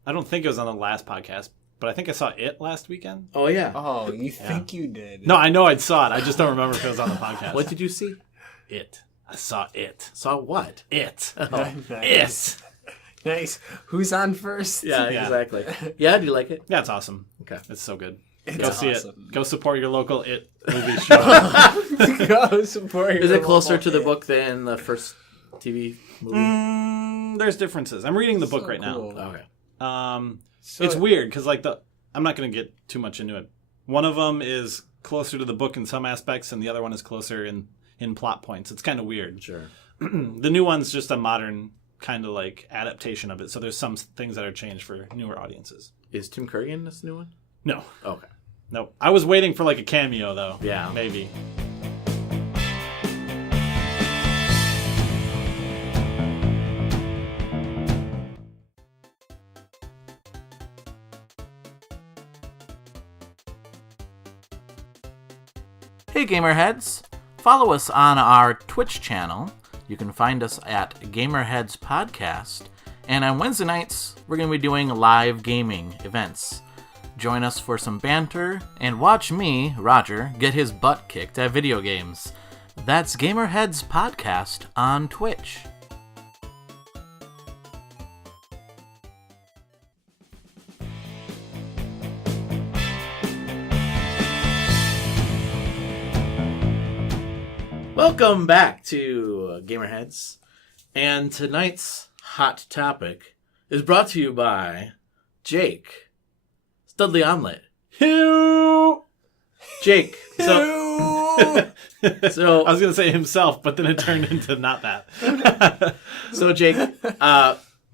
I don't think it was on the last podcast, but I think I saw it last weekend. Oh, yeah. Oh, you think you did? No, I know I saw it. I just don't remember if it was on the podcast. What did you see? It. I saw it. Saw what? It. Nice. Nice. Who's on first? Yeah, Yeah. exactly. Yeah, do you like it? Yeah, it's awesome. Okay. It's so good. It's Go see awesome. it. Go support your local It movie show. Go support your Is it closer local- to the book than the first TV movie? There's differences. I'm reading the book So right cool. Okay. now. So- It's weird because I'm not going to get too much into it. One of them is closer to the book in some aspects, and the other one is closer in plot points. It's kind of weird. Sure. The new one's just a modern kind of like adaptation of it, so there's some things that are changed for newer audiences. Is Tim Curry in this new one? No, Okay. no. I was waiting for like a cameo though. Yeah. Maybe. Hey Gamerheads! Follow us on our Twitch channel. You can find us at Gamerheads Podcast. And on Wednesday nights, we're going to be doing live gaming events. Join us for some banter and watch me, Roger, get his butt kicked at video games. That's Gamerheads Podcast on Twitch. Welcome back to Gamerheads. And tonight's hot topic is brought to you by Jake. Studley Omelet. Jake. So, I was gonna say himself, but then it turned into not that. so Jake,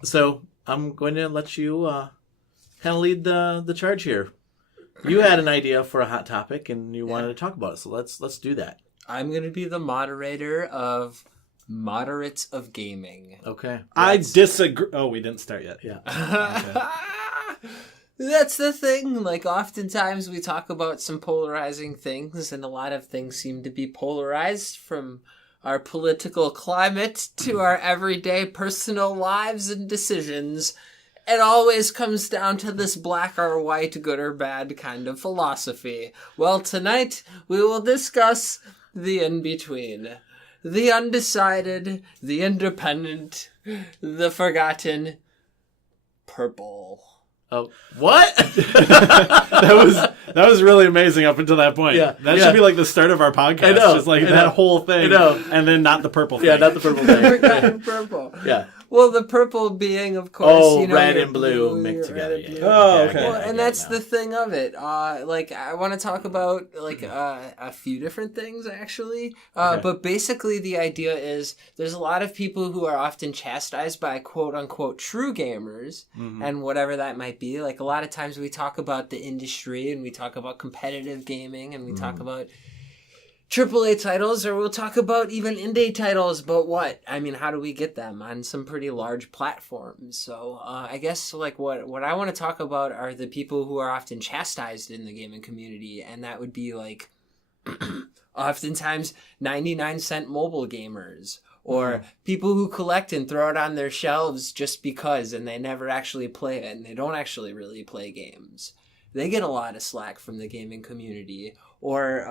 so I'm going to let you kind of lead the charge here. You had an idea for a hot topic and you wanted to talk about it, so let's do that. I'm going to be the moderator of Moderates of Gaming. Okay. I disagree. Oh, we didn't start yet. Yeah. That's the thing. Like, oftentimes we talk about some polarizing things, and a lot of things seem to be polarized from our political climate to our everyday personal lives and decisions. It always comes down to this black or white, good or bad kind of philosophy. Well, tonight we will discuss the in-between. The undecided, the independent, the forgotten, purple. Oh, what? That was really amazing up until that point. Yeah, That yeah. should be like the start of our podcast. I know, Just like I that know. whole thing. I know. And then not the purple thing. Yeah, not the purple thing. Forgotten purple. Yeah. Well, the purple being, of course, Oh, you know, red your and blue mixed your together. red and Yeah. blue. Oh, Yeah, I okay. get it, Well, I and get that's it the now. thing of it. Like, I want to talk about like a few different things actually. Okay. But basically, the idea is there's a lot of people who are often chastised by quote unquote true gamers, and whatever that might be. Like a lot of times we talk about the industry and we talk about competitive gaming and we talk about AAA titles, or we'll talk about even indie titles, but what? I mean, how do we get them on some pretty large platforms? So I guess like what I want to talk about are the people who are often chastised in the gaming community, and that would be like oftentimes 99-cent mobile gamers, or people who collect and throw it on their shelves just because, and they never actually play it, and they don't actually really play games. they get a lot of slack from the gaming community. Or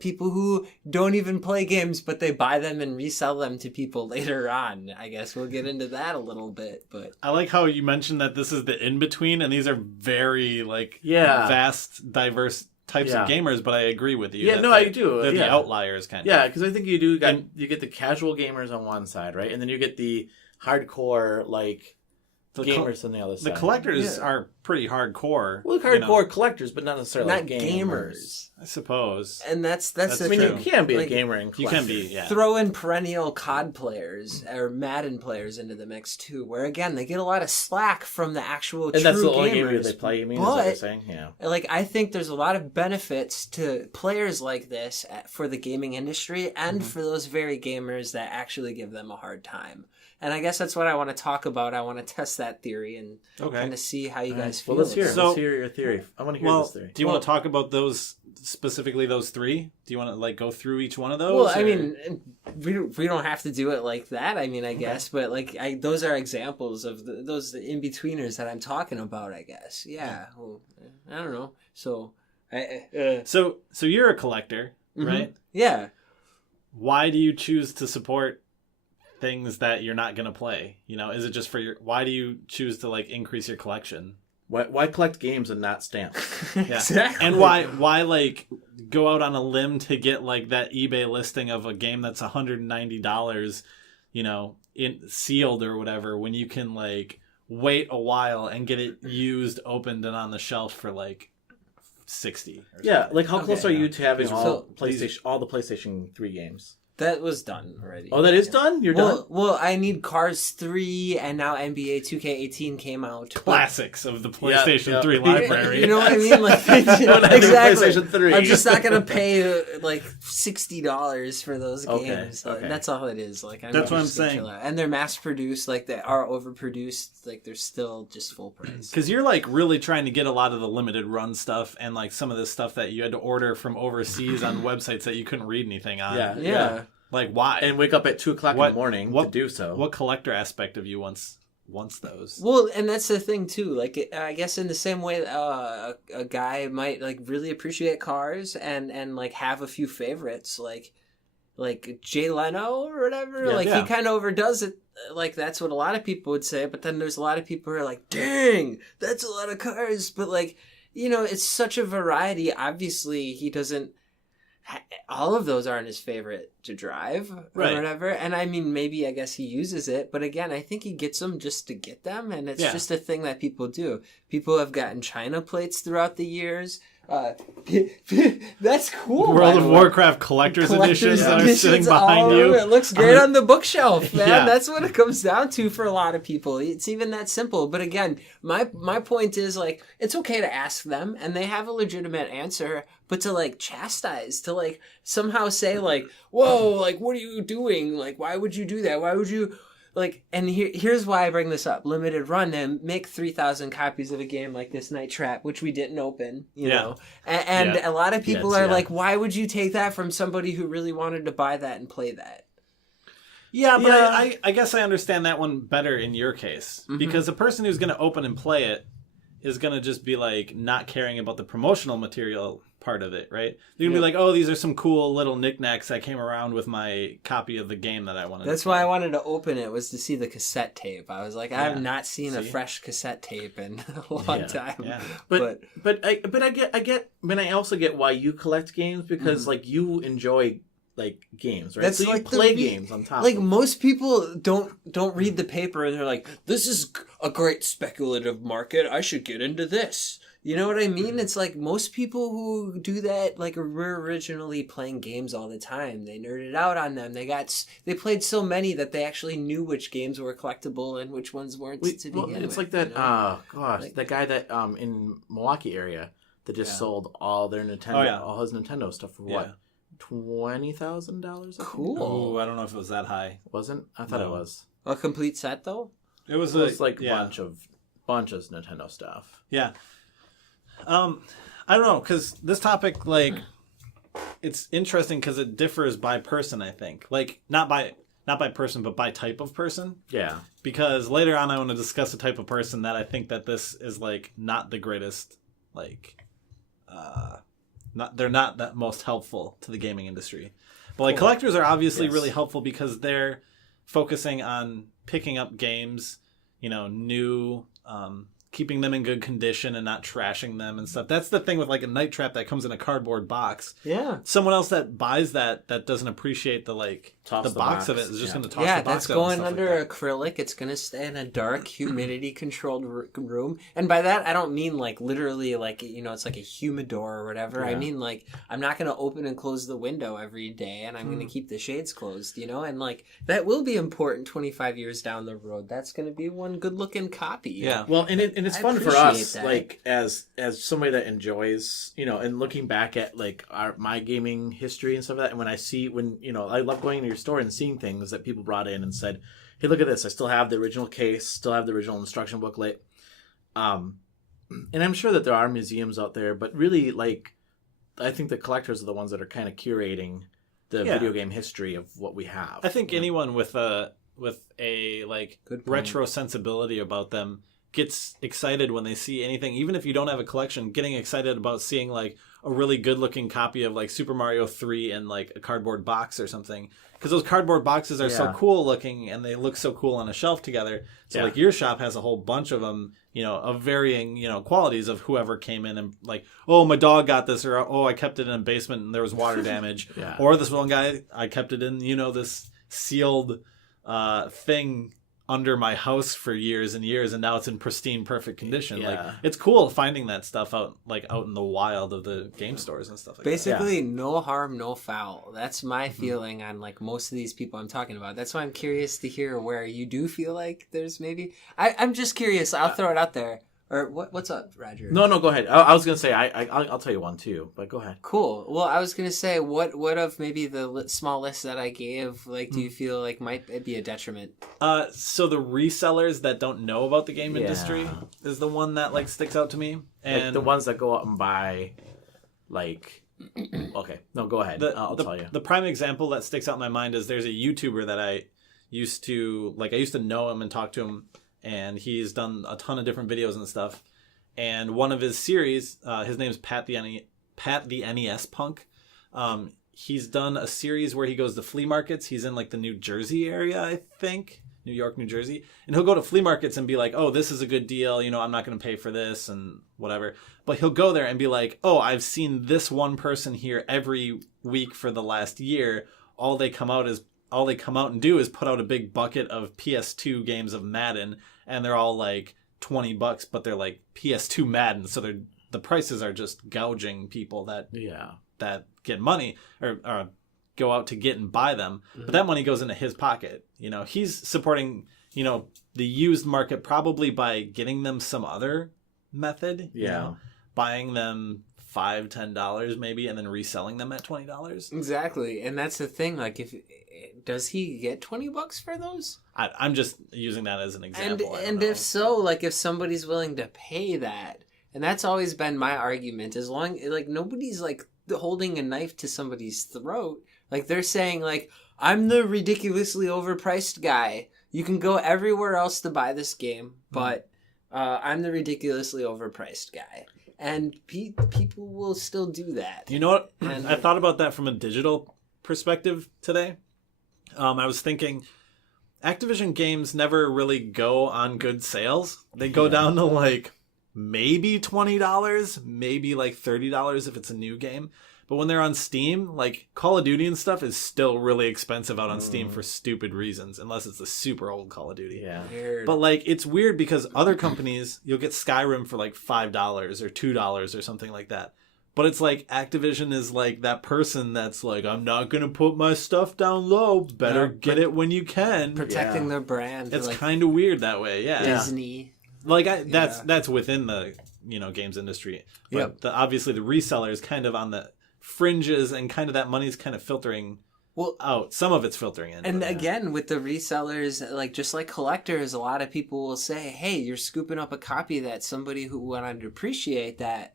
people who don't even play games, but they buy them and resell them to people later on. I guess we'll get into that a little bit. But I like how you mentioned that this is the in-between, and these are very, like, Yeah. vast, diverse types Yeah. of gamers, but I agree with you. Yeah, that no, I do. They're the Yeah. outliers, kind of. Yeah, because I think you get the casual gamers on one side, right? And then you get the hardcore, like, The gamers on the other The side. collectors are pretty hardcore. Well, hardcore collectors, but not necessarily not gamers. gamers. I suppose. And that's That's the I mean, thing. you can be Like, a gamer and You collector. can be, yeah. Throw in perennial COD players or Madden players into the mix too, where again they get a lot of slack from the actual And true that's the gamers. only game they play, you mean? Is that what you're But saying? Yeah. like I think there's a lot of benefits to players like this for the gaming industry and for those very gamers that actually give them a hard time. And I guess that's what I want to talk about. I want to test that theory and kind of see how you guys feel. Well, let's hear it. about So- Let's hear your theory. I want to hear this theory. do you want to talk about those, specifically those three? Do you want to, like, go through each one of those? Well, I or- mean, we don't have to do it like that. I mean, I guess, but like, those are examples of those in betweeners that I'm talking about. I guess, yeah. Well, I don't know. So, So you're a collector, right? yeah. Why do you choose to support things that you're not going to play? You know, is it just for why do you choose to, like, increase your collection? Why collect games and not stamps? Yeah. Exactly. And why like go out on a limb to get, like, that eBay listing of a game that's $190, you know, sealed or whatever, when you can, like, wait a while and get it used, opened, and on the shelf for, like, 60 or Yeah, something. like how close are you to having These are all so- all the PlayStation 3 games? That was done already. Oh, that is done? You're done? Well, I need Cars 3, and now NBA 2K18 came out. Classics of the PlayStation yeah. 3 library. You know what I mean? Like, I need exactly. PlayStation 3. I'm just not gonna pay like $60 for those Okay, games. okay. That's all it is. Like, That's what I'm just gonna saying. chill out. And they're mass produced. Like, they are overproduced. Like, they're still just full price. Because you're, like, really trying to get a lot of the limited run stuff and, like, some of this stuff that you had to order from overseas on websites that you couldn't read anything on. Yeah. Like, why? And wake up at 2 o'clock in the morning to do so. What collector aspect of you wants those? Well, and that's the thing too. Like, I guess in the same way, a guy might like really appreciate cars and like have a few favorites, like Jay Leno or whatever. Yeah, like yeah. he kind of overdoes it. Like that's what a lot of people would say. But then there's a lot of people who are like, "Dang, that's a lot of cars." But like, you know, it's such a variety. Obviously, he doesn't. All of those aren't his favorite to drive or Right. whatever. And I mean, maybe I guess he uses it, but again, I think he gets them just to get them, and it's Yeah. just a thing that people do. People have gotten China plates throughout the years. That's cool. by World the of way. Warcraft collector's editions that are sitting editions all behind over. you. It looks great on the bookshelf, man. Yeah. That's what it comes down to for a lot of people. It's even that simple. But again, my point is like it's okay to ask them, and they have a legitimate answer. But to like chastise, to like somehow say like, "Whoa, like what are you doing? Like why would you do that? Why would you?" Like, and here's why I bring this up. Limited run and make 3,000 copies of a game like this Night Trap, which we didn't open, you know. And Yeah. a lot of people Yes, are yeah. like, why would you take that from somebody who really wanted to buy that and play that? Yeah, but Yeah. I guess I understand that one better in your case. Because the person who's going to open and play it is going to just be, like, not caring about the promotional material part of it, right? They're going to be like, oh, these are some cool little knicknacks that came around with my copy of the game that I wanted That's to why play. I wanted to open it, was to see the cassette tape. I was like, I have Yeah. not seen a See? fresh cassette tape in a long Yeah. time. Yeah. But I get. But I also get why you collect games because like you enjoy like games, right? That's so you like the play re- games on top. Like of most people don't read the paper and they're like, this is a great speculative market. I should get into this. You know what I mean? It's like most people who do that like were originally playing games all the time. They nerded out on them. They played so many that they actually knew which games were collectible and which ones weren't to begin with. it's like that. you know? Gosh, that guy that in Milwaukee area that just sold all their Nintendo, Oh, yeah. all his Nintendo stuff for Yeah. what? $20,000. Cool. Ooh, I don't know if it was that high. Wasn't? I thought No. it was. A complete set though? It was, It was like yeah. bunch of Nintendo stuff. Yeah. I don't know, because this topic, like, it's interesting because it differs by person, I think. Like, not by person, but by type of person. Yeah. Because later on I want to discuss a type of person that I think that this is, like, not the greatest like they're not that most helpful to the gaming industry. But like collectors are obviously really helpful because they're focusing on picking up games, new, keeping them in good condition and not trashing them and stuff. That's the thing with like a Night Trap that comes in a cardboard box. Yeah. Someone else that buys that doesn't appreciate the box of it is just going to toss the box. Yeah, that's going under acrylic. It's going to stay in a dark, humidity-controlled room. And by that, I don't mean like literally like, it's like a humidor or whatever. Yeah. I mean like I'm not going to open and close the window every day, and I'm going to keep the shades closed, And like that will be important 25 years down the road. That's going to be one good-looking copy. Yeah. Well, and it's fun for us, that. Like as somebody that enjoys, and looking back at like my gaming history and stuff like that. And when I see I love going into your store and seeing things that people brought in and said, "Hey, look at this! I still have the original case, still have the original instruction booklet." And I'm sure that there are museums out there, but really, like, I think the collectors are the ones that are kind of curating the video game history of what we have. I think anyone with a like retro sensibility about them gets excited when they see anything, even if you don't have a collection, getting excited about seeing like a really good looking copy of like Super Mario 3 in like a cardboard box or something, because those cardboard boxes are so cool looking and they look so cool on a shelf together. So like your shop has a whole bunch of them, of varying, qualities of whoever came in and like, oh, my dog got this, or oh, I kept it in a basement and there was water damage. Or this one guy, I kept it in, this sealed thing under my house for years and years, and now it's in pristine, perfect condition. Like, it's cool finding that stuff out in the wild of the game stores and stuff like Basically, no harm, no foul. That's my feeling on like most of these people I'm talking about. That's why I'm curious to hear where you do feel like there's maybe. I'm just curious. I'll throw it out there. Or what's up, Roger? No, go ahead. I was gonna say I'll tell you one too, but go ahead. Cool. Well, I was gonna say what of maybe the small list that I gave, like, do you feel like might be a detriment? So the resellers that don't know about the game industry is the one that like sticks out to me, and like the ones that go out and buy, like. Okay, no, go ahead. I'll tell you. The prime example that sticks out in my mind is there's a YouTuber that I used to know him and talk to him. And he's done a ton of different videos and stuff. And one of his series, his name's Pat the NES Punk. He's done a series where he goes to flea markets. He's in like the New Jersey area, I think. New York, New Jersey. And he'll go to flea markets and be like, oh, this is a good deal. I'm not going to pay for this and whatever. But he'll go there and be like, oh, I've seen this one person here every week for the last year. All they come out and do is put out a big bucket of PS2 games of Madden, and they're all like $20, but they're like PS2 Madden, so the prices are just gouging people that get money or go out to get and buy them. Mm-hmm. But that money goes into his pocket. He's supporting the used market probably by getting them some other method. Buying them $5-10 maybe, and then reselling them at $20. Exactly, and that's the thing. Like, does he get $20 for those? I'm just using that as an example. And if so, like, if somebody's willing to pay that, and that's always been my argument. As long like nobody's like holding a knife to somebody's throat. Like, they're saying like, I'm the ridiculously overpriced guy. You can go everywhere else to buy this game, but I'm the ridiculously overpriced guy. And people will still do that. You know what? And I thought about that from a digital perspective today. I was thinking, Activision games never really go on good sales. They go down to like maybe $20, maybe like $30 if it's a new game. But when they're on Steam, like Call of Duty and stuff is still really expensive out on Steam for stupid reasons, unless it's a super old Call of Duty. Yeah. Weird. But like, it's weird because other companies, you'll get Skyrim for like $5 or $2 or something like that. But it's like Activision is like that person that's like, I'm not going to put my stuff down low. Better get it when you can. Protecting their brand. It's like kind of weird that way. Yeah. Disney. Like that's within the, games industry. But obviously the reseller is kind of on the fringes, and kind of that money's kind of filtering out. Some of it's filtering in. And again, with the resellers, like just like collectors, a lot of people will say, hey, you're scooping up a copy that somebody who wanted to appreciate that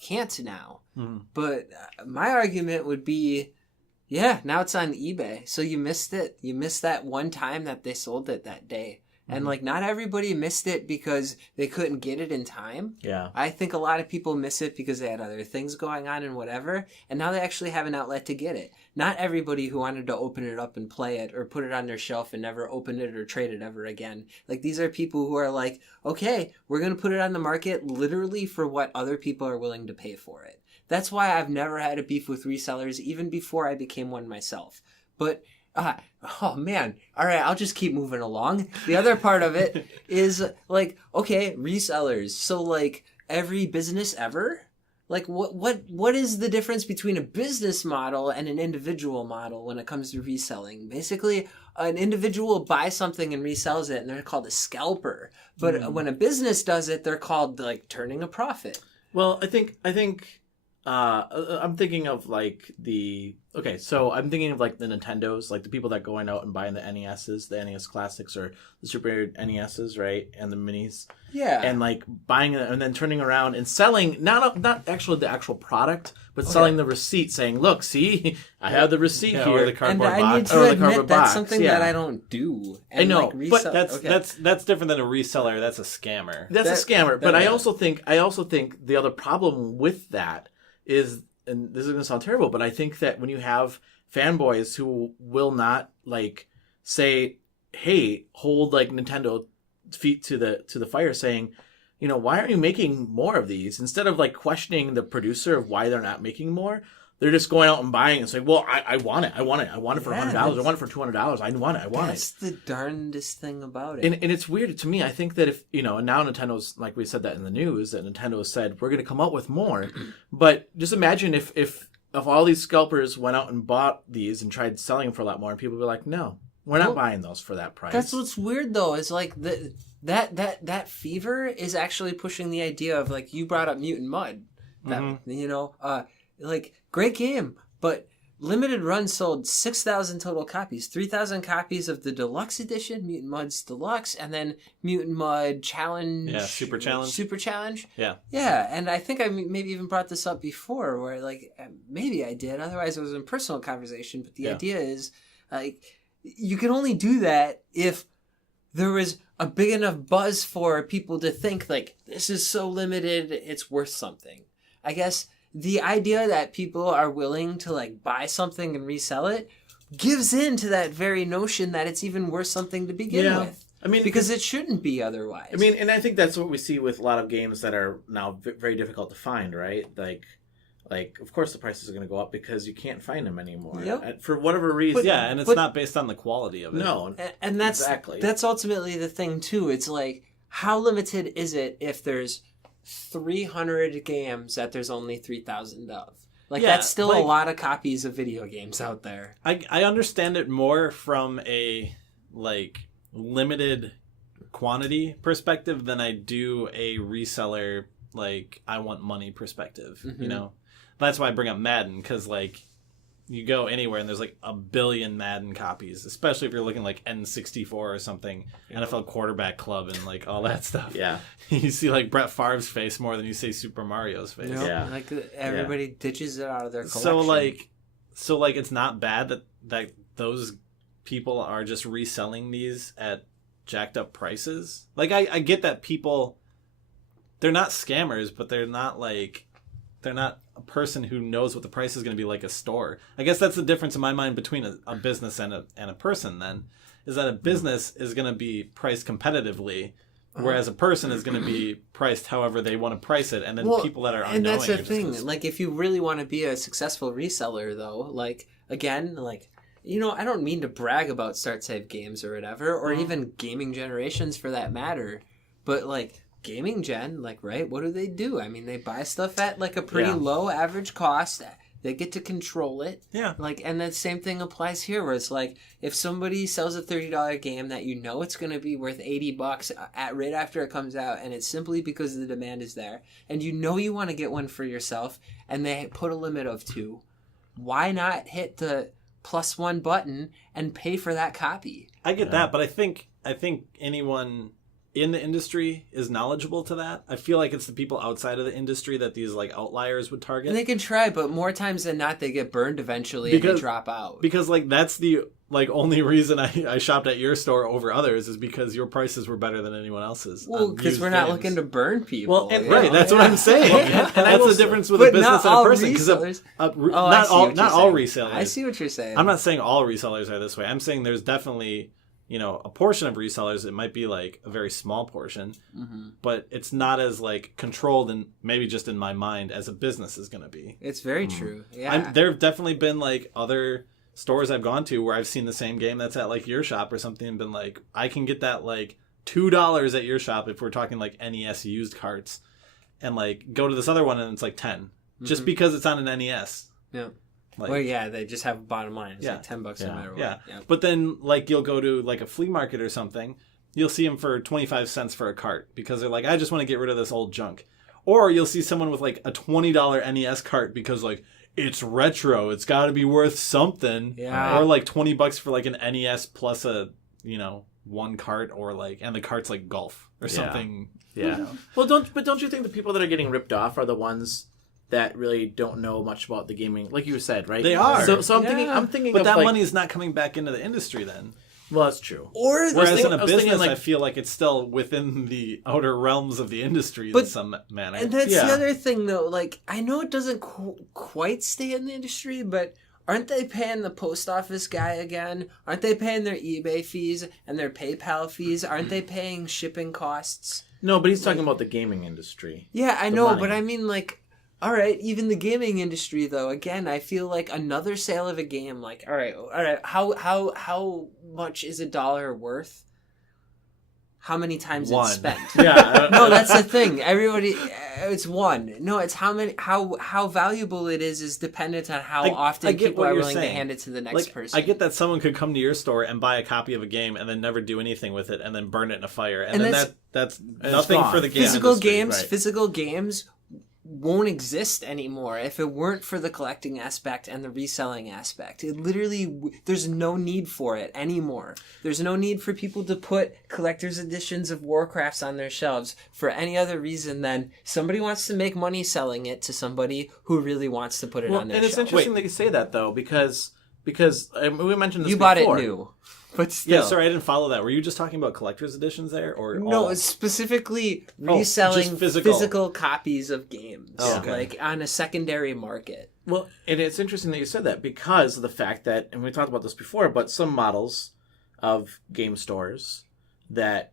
can't now. Mm-hmm. But my argument would be, now it's on eBay. So you missed it. You missed that one time that they sold it that day. And like not everybody missed it because they couldn't get it in time. Yeah. I think a lot of people miss it because they had other things going on and whatever, and now they actually have an outlet to get it. Not everybody who wanted to open it up and play it or put it on their shelf and never open it or trade it ever again. Like these are people who are like, okay, we're going to put it on the market literally for what other people are willing to pay for it. That's why I've never had a beef with resellers even before I became one myself. But oh man, all right, I'll just keep moving along. The other part of it is like, okay, resellers. So like every business ever, like what is the difference between a business model and an individual model when it comes to reselling? Basically, an individual buys something and resells it, and they're called a scalper. But when a business does it, they're called like turning a profit. Well, I think I'm thinking of like so I'm thinking of like the Nintendos, like the people that going out and buying the NESs, the NES Classics or the Super NESs, right, and the minis, Yeah, and like buying it and then turning around and selling not actually the actual product, but selling the receipt, saying, "Look, see, I have the receipt here." Or the and cardboard I box. need Or to the admit cardboard that's box, something yeah. that I don't do. And I know, like, but That's different than a reseller. That's a scammer. That's a scammer. But that- I also think the other problem with that is, and this is going to sound terrible, but I think that when you have fanboys who will not like say, "Hey, hold like Nintendo feet to the fire," saying, you know, why aren't you making more of these? Instead of like questioning the producer of why they're not making more, they're just going out and buying and saying, "Well, I want it. I want it. I want it for $100. I want it for $200. I want it. I want it." That's the darndest thing about it. And it's weird to me. I think that if, you know, and now Nintendo's, like we said that in the news, that Nintendo said, we're going to come up with more. But just imagine if all these scalpers went out and bought these and tried selling them for a lot more, and people would be like, no, we're not buying those for that price. That's what's weird though, is like that fever is actually pushing the idea of like you brought up Mutant Mud. That you know, like great game, but limited run sold 6,000 total copies, 3,000 copies of the deluxe edition, Mutant Mud's deluxe, and then Mutant Mud Challenge. Yeah, Super Challenge. Super Challenge. Yeah. Yeah, and I think I maybe even brought this up before, where like maybe I did. Otherwise, it was in personal conversation. But the idea is like you can only do that if there was a big enough buzz for people to think like this is so limited, it's worth something. I guess the idea that people are willing to like buy something and resell it gives in to that very notion that it's even worth something to begin with. I mean, because it shouldn't be otherwise. I mean, and I think that's what we see with a lot of games that are now very difficult to find, right? Like, of course the prices are going to go up because you can't find them anymore. Yep. For whatever reason. Yeah, and it's not based on the quality of it. No. And that's exactly. That's ultimately the thing too. It's like, how limited is it if there's 300 games that there's only 3,000 of? Like, that's still a lot of copies of video games out there. I understand it more from a like limited quantity perspective than I do a reseller like I want money perspective. You know, that's why I bring up Madden, because like you go anywhere and there's like a billion Madden copies, especially if you're looking like N64 or something, NFL Quarterback Club and like all that stuff. Yeah. You see like Brett Favre's face more than you see Super Mario's face. Yeah. Like everybody ditches it out of their collection. So like it's not bad that those people are just reselling these at jacked up prices. Like I get that people, they're not scammers, but they're not a person who knows what the price is going to be like a store. I guess that's the difference in my mind between a business and a person then, is that a business is going to be priced competitively, whereas a person is going to be priced however they want to price it, and then people that are unknowing. And that's the are just thing. gonna... Like, if you really want to be a successful reseller, though, like, again, like, you know, I don't mean to brag about Start Save Games or whatever, or even gaming generations for that matter, but, like, gaming gen, like, right, what do? I mean, they buy stuff at, like, a pretty low average cost. They get to control it. Yeah. Like, and the same thing applies here, where it's like, if somebody sells a $30 game that you know it's going to be worth $80 right after it comes out, and it's simply because the demand is there, and you know you want to get one for yourself, and they put a limit of 2, why not hit the +1 button and pay for that copy? I get that, but I think anyone in the industry is knowledgeable to that. I feel like it's the people outside of the industry that these like outliers would target. And they can try, but more times than not, they get burned eventually and they drop out. Because like that's the like only reason I shopped at your store over others is because your prices were better than anyone else's. Well, because we're not looking to burn people. Well, and right, that's what I'm saying. And that's the difference with a business and a person. Because not all resellers. I see what you're saying. I'm not saying all resellers are this way. I'm saying there's definitely, a portion of resellers. It might be like a very small portion, but it's not as like controlled and maybe just in my mind as a business is going to be. It's very true. Yeah, there have definitely been like other stores I've gone to where I've seen the same game that's at like your shop or something and been like, I can get that like $2 at your shop if we're talking like NES used carts, and like go to this other one and it's like 10 just because it's on an NES. Yeah. Like, well, yeah, they just have a bottom line. It's like $10 no matter what. Yeah. But then like you'll go to like a flea market or something, you'll see them for 25 cents for a cart because they're like, I just want to get rid of this old junk. Or you'll see someone with like a $20 NES cart because like it's retro, it's got to be worth something. Yeah. Or like $20 for like an NES plus a one cart, or like, and the cart's like golf or something. Yeah. Well, don't you think the people that are getting ripped off are the ones that really don't know much about the gaming, like you said, right? They are. So I'm thinking, but of that like, money is not coming back into the industry then. Well, that's true. Or whereas in a I was thinking, business, like, I feel like it's still within the outer realms of the industry in some manner. And that's the other thing, though. Like, I know it doesn't quite stay in the industry, but aren't they paying the post office guy again? Aren't they paying their eBay fees and their PayPal fees? Aren't they paying shipping costs? No, but he's talking about the gaming industry. Yeah, I know, but I mean, like, all right, even the gaming industry, though, again, I feel like another sale of a game, like, all right, how much is $1 worth? How many times it's spent? Yeah. No, that's the thing. Everybody, it's one. No, it's how valuable it is dependent on how often people are willing to hand it to the next person. I get that someone could come to your store and buy a copy of a game and then never do anything with it and then burn it in a fire. And then that's nothing for the game industry. Physical games won't exist anymore if it weren't for the collecting aspect and the reselling aspect. It literally, there's no need for it anymore. There's no need for people to put collector's editions of Warcrafts on their shelves for any other reason than somebody wants to make money selling it to somebody who really wants to put it on their shelf. And it's interesting that you say that, though, because we mentioned this before. You bought it new. But still. Yeah, sorry, I didn't follow that. Were you just talking about collector's editions there? Or no, it's specifically reselling physical copies of games, like on a secondary market. Well, and it's interesting that you said that because of the fact that, and we talked about this before, but some models of game stores that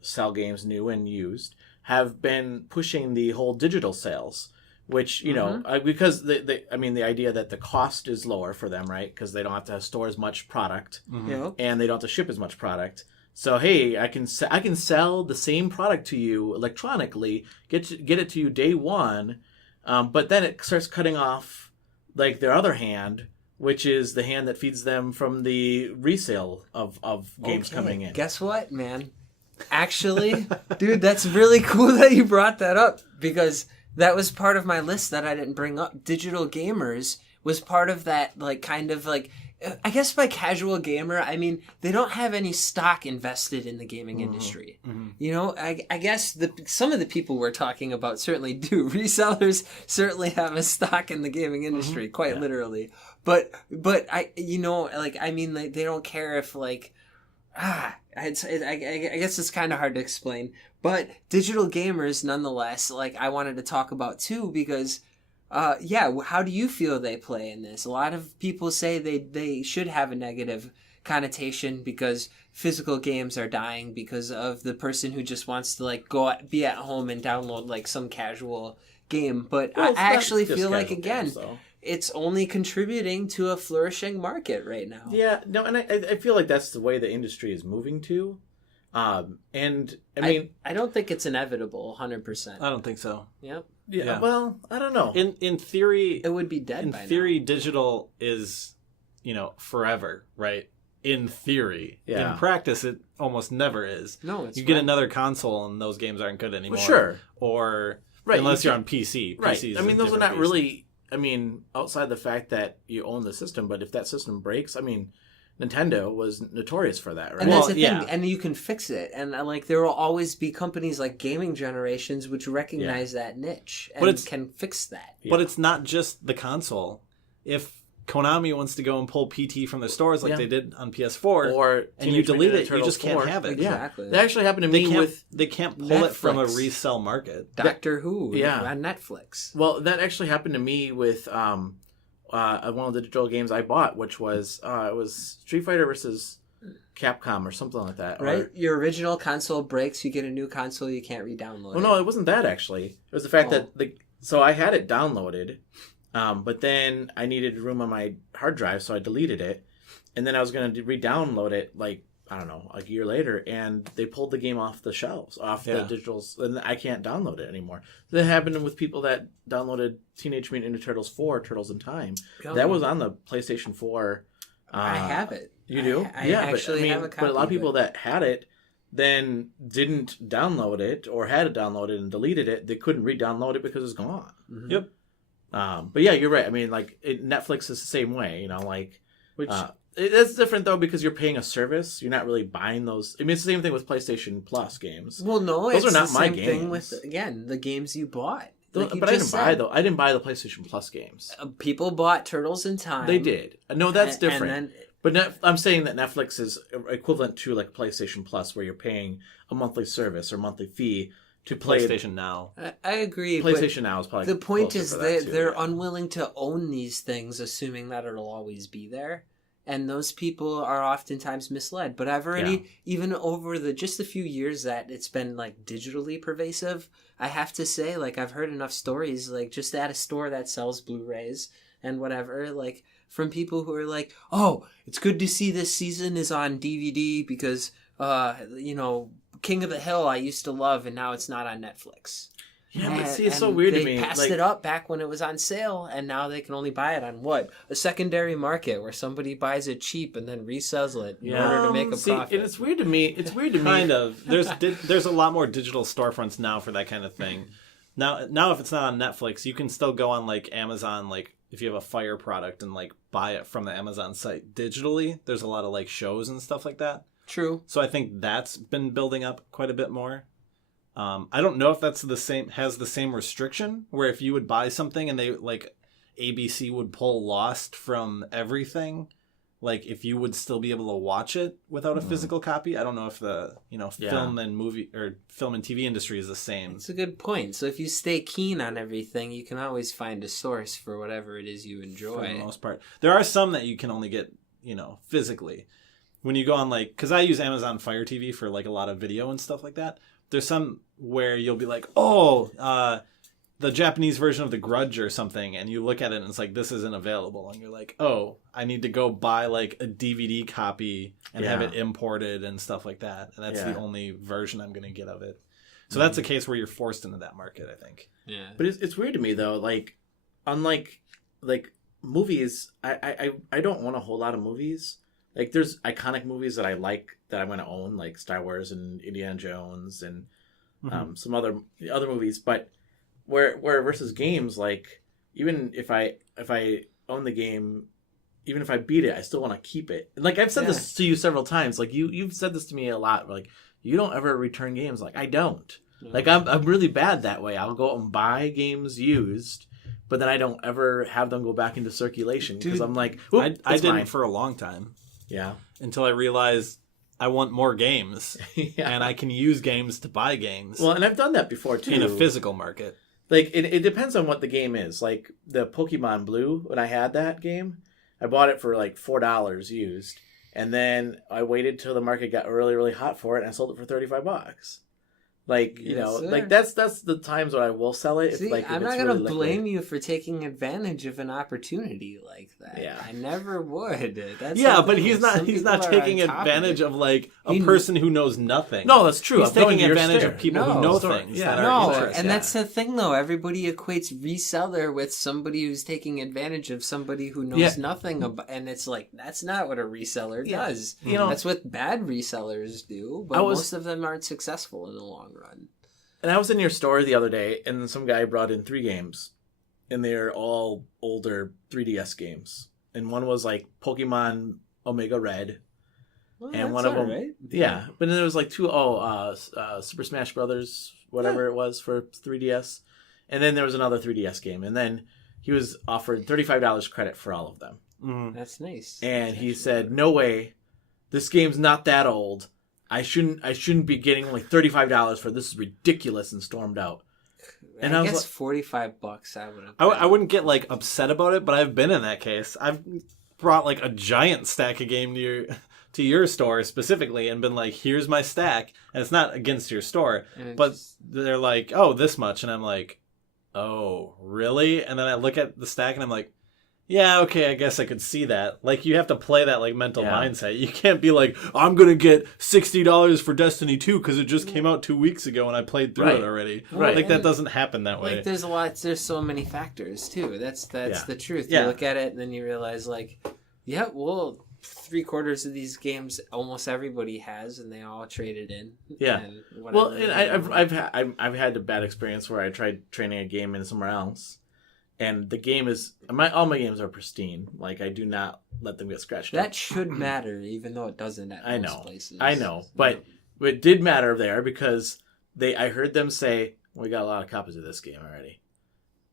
sell games new and used have been pushing the whole digital sales. Which, because the idea that the cost is lower for them, right? Because they don't have to store as much product, and they don't have to ship as much product. So, hey, I can sell the same product to you electronically, get it to you day one, but then it starts cutting off like their other hand, which is the hand that feeds them from the resale of games coming in. Guess what, man? Actually, dude, that's really cool that you brought that up because that was part of my list that I didn't bring up. Digital gamers was part of that, like, kind of like, I guess by casual gamer, I mean, they don't have any stock invested in the gaming industry. Mm-hmm. I guess some of the people we're talking about certainly do. Resellers certainly have a stock in the gaming industry, quite literally. But they don't care if, like, I guess it's kind of hard to explain. But digital gamers, nonetheless, like I wanted to talk about too, because, how do you feel they play in this? A lot of people say they should have a negative connotation because physical games are dying because of the person who just wants to like be at home and download like some casual game. But I actually feel like, again, it's only contributing to a flourishing market right now. Yeah, no, and I feel like that's the way the industry is moving to. And I mean, I don't think it's inevitable 100%. I don't think so. Yep. Yeah. Well, I don't know. In theory, it would be dead. In theory, digital is, forever, right? In theory, in practice, it almost never is. No, it's you get another console and those games aren't good anymore. Well, sure. Or unless you're on PC. Right. PC's I mean, those are not beast. really. I mean, outside the fact that you own the system, but if that system breaks, I mean, Nintendo was notorious for that, right? And that's the thing, yeah. and you can fix it. And like there will always be companies like Gaming Generations which recognize that niche and can fix that. But it's not just the console. If Konami wants to go and pull PT from their stores like they did on PS4, or and you delete it, you Turtles just can't 4. have it. Exactly. That actually happened to me They can't pull it from a Netflix. resale market. Doctor Who Yeah. on Netflix. Well, that actually happened to me with one of the digital games I bought, which was it was Street Fighter versus Capcom or something like that. Right? Or, Your original console breaks, you get a new console, you can't re-download well, no, it wasn't that actually. It was the fact that so I had it downloaded, but then I needed room on my hard drive, so I deleted it, and then I was going to re-download it like I don't know, like a year later, and they pulled the game off the shelves, off the digitals, and I can't download it anymore. That happened with people that downloaded Teenage Mutant Ninja Turtles 4, Turtles in Time. That was on the PlayStation 4. I have it. You do? I actually have a copy. But a lot of people that had it then didn't download it or had it downloaded and deleted it. They couldn't re-download it because it's gone. Mm-hmm. Yep. But yeah, you're right. I mean, like Netflix is the same way. You know, like it's different though because you're paying a service. You're not really buying those. I mean, it's the same thing with PlayStation Plus games. Well, no, those it's are not the my same games. thing with the games you bought. Like But I didn't buy though. I didn't buy the PlayStation Plus games. People bought Turtles in Time. They did. No, that's different. And then, But I'm saying that Netflix is equivalent to like PlayStation Plus, where you're paying a monthly service or monthly fee to play PlayStation Now. I agree. PlayStation Now is probably the point closer is for that, too, they're yeah. unwilling to own these things, assuming that it'll always be there. And those people are oftentimes misled. But I've already, even over just a few years that it's been like digitally pervasive, I have to say, like I've heard enough stories, like just at a store that sells Blu-rays and whatever, like from people who are like, oh, it's good to see this season is on DVD because, King of the Hill I used to love and now it's not on Netflix. Yeah, but see, it's so weird to me. They passed it up back when it was on sale, and now they can only buy it on a secondary market where somebody buys it cheap and then resells it in order to make a profit. And it's weird to me. It's weird to me. Kind of. There's a lot more digital storefronts now for that kind of thing. Now if it's not on Netflix, you can still go on like Amazon, like if you have a Fire product and like buy it from the Amazon site digitally. There's a lot of like shows and stuff like that. True. So I think that's been building up quite a bit more. I don't know if that's has the same restriction where if you would buy something and they like ABC would pull Lost from everything, like if you would still be able to watch it without a physical copy. I don't know if the film and TV industry is the same. It's a good point. So if you stay keen on everything, you can always find a source for whatever it is you enjoy. For the most part, there are some that you can only get physically. When you go on like, because I use Amazon Fire TV for like a lot of video and stuff like that. There's some where you'll be like, the Japanese version of The Grudge or something, and you look at it and it's like, this isn't available. And you're like, oh, I need to go buy like a DVD copy and have it imported and stuff like that. And that's the only version I'm going to get of it. So that's a case where you're forced into that market, I think. Yeah. But it's weird to me though. Like, unlike like movies, I don't own a whole lot of movies. Like, there's iconic movies that I like that I'm going to own, like Star Wars and Indiana Jones and some other movies. But where versus games, like, even if I own the game, even if I beat it, I still want to keep it. Like, I've said this to you several times. Like, you've said this to me a lot. Like, you don't ever return games. Like, I don't. Like, I'm really bad that way. I'll go out and buy games used, but then I don't ever have them go back into circulation because I'm like, I didn't for a long time. Yeah. Until I realized I want more games. And I can use games to buy games. Well, and I've done that before, too. In a physical market. Like, it depends on what the game is. Like, the Pokemon Blue, when I had that game, I bought it for, like, $4 used. And then I waited till the market got really, really hot for it, and I sold it for $35. Like, like that's the times when I will sell it. See, I'm not going to blame you for taking advantage of an opportunity like that. Yeah. I never would. But he's not taking advantage of like a person who knows nothing. No, that's true. He's taking advantage of people who know things. Yeah. That are interested. And that's the thing though. Everybody equates reseller with somebody who's taking advantage of somebody who knows nothing about, and it's like that's not what a reseller does. That's what bad resellers do, but most of them aren't successful in the long run. And I was in your store the other day, and some guy brought in 3 games, and they're all older 3DS games. And one was like Pokemon Omega Red. Well, And that's one of them, alright. yeah. But then there was like two, Super Smash Brothers, whatever it was for 3DS. And then there was another 3DS game. And then he was offered $35 credit for all of them. That's nice. And he said, "No way, this game's not that old. I shouldn't be getting only $35 for this. Is ridiculous," and stormed out. And I was guess like, $45 I would have. I wouldn't get like upset about it, but I've been in that case. I've brought like a giant stack of game to your store specifically and been like, "Here's my stack," and it's not against your store, but they're like, "Oh, this much," and I'm like, "Oh, really?" And then I look at the stack and I'm like, "Yeah, okay, I guess I could see that." Like, you have to play that like mental mindset. You can't be like, "I'm gonna get $60 for Destiny 2 because it just came out 2 weeks ago and I played through it already." Right. Like, that doesn't happen that way. Like, there's so many factors too. That's the truth. Yeah. You look at it and then you realize, like, yeah, well, 3/4 of these games almost everybody has, and they all traded in. Yeah. And well, whatever. and I've had a bad experience where I tried training a game in somewhere else, and the game is all my games are pristine. Like, I do not let them get scratched up. That should matter, even though it doesn't at most places. I know, but it did matter there because I heard them say, "We got a lot of copies of this game already.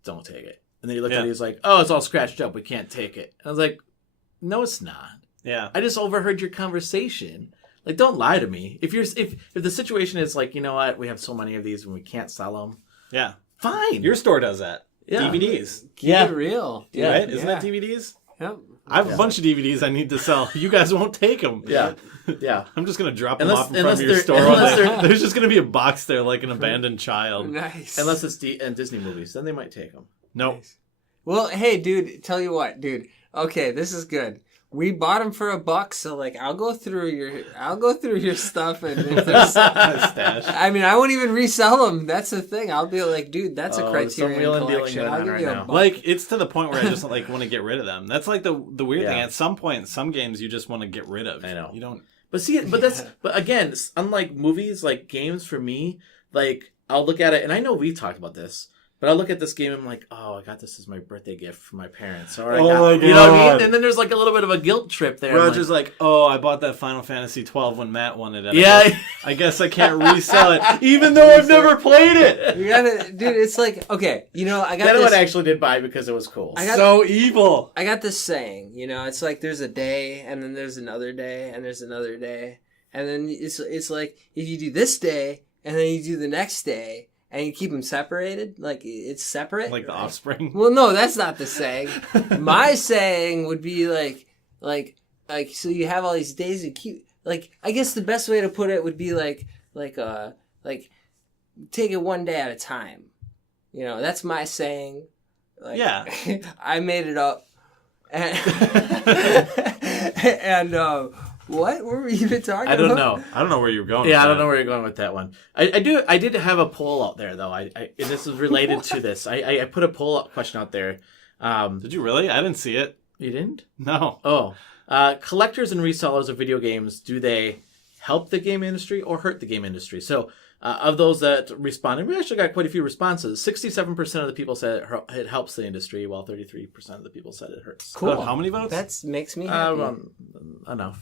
Don't take it." And then he looked at it, he's like, "Oh, it's all scratched up. We can't take it." And I was like, "No, it's not. Yeah. I just overheard your conversation. Like, don't lie to me. If the situation is like, you know what, we have so many of these and we can't sell them. Yeah. Fine. Your store does that. Yeah. DVDs. Keep it real. Yeah. Right? Isn't Yeah. that DVDs? Yep. I have a bunch of DVDs I need to sell. You guys won't take them. Yeah. Yeah. I'm just going to drop them Unless- off in front of your unless store. they're- one unless day. they're- There's just going to be a box there like an abandoned child. Nice. Unless it's Disney movies, then they might take them. Nope. Well, hey, dude, tell you what, dude. Okay, this is good. We bought them for $1, so like I'll go through your stuff, and if there's, Stash. I mean, I won't even resell them. That's the thing. I'll be like, dude, that's a some Criterion wheeling dealing collection. going I'll on give right you now. $1. Like, it's to the point where I just like want to get rid of them. That's like the weird thing. Yeah. At some point, some games you just want to get rid of. I know. You don't. But see, but again, unlike movies, like games for me, like I'll look at it, and I know we've talked about this, but I'll look at this game and I'm like, oh, I got this as my birthday gift from my parents. Or Oh my you know what I God. mean? And then there's like a little bit of a guilt trip there. I'm Roger's like, oh, I bought that Final Fantasy 12 when Matt wanted it. Yeah. I guess I can't resell it, even though I've never played it. You gotta, dude. It's like, okay, you know, I got that this. one I actually did buy because it was cool. So evil. I got this saying, you know, it's like there's a day, and then there's another day, and there's another day, and then it's like if you do this day, and then you do the next day, and you keep them separated, like it's separate, Like the right? Offspring. Well, no, that's not the saying. My saying would be like so you have all these days you keep, like, I guess the best way to put it would be like take it one day at a time. You know, that's my saying. Like, Yeah. I made it up. And, and what were we even talking I don't about? know. I don't know where you were going. Yeah, with I don't that. know where you're going with that one. I did have a poll out there though. And this is related to this. I put a question out there. Did you really? I didn't see it. You didn't? No. Oh, collectors and resellers of video games, do they help the game industry or hurt the game industry? So, of those that responded, we actually got quite a few responses. 67% of the people said it helps the industry, while 33% of the people said it hurts. Cool. How many votes? That makes me happy. Enough.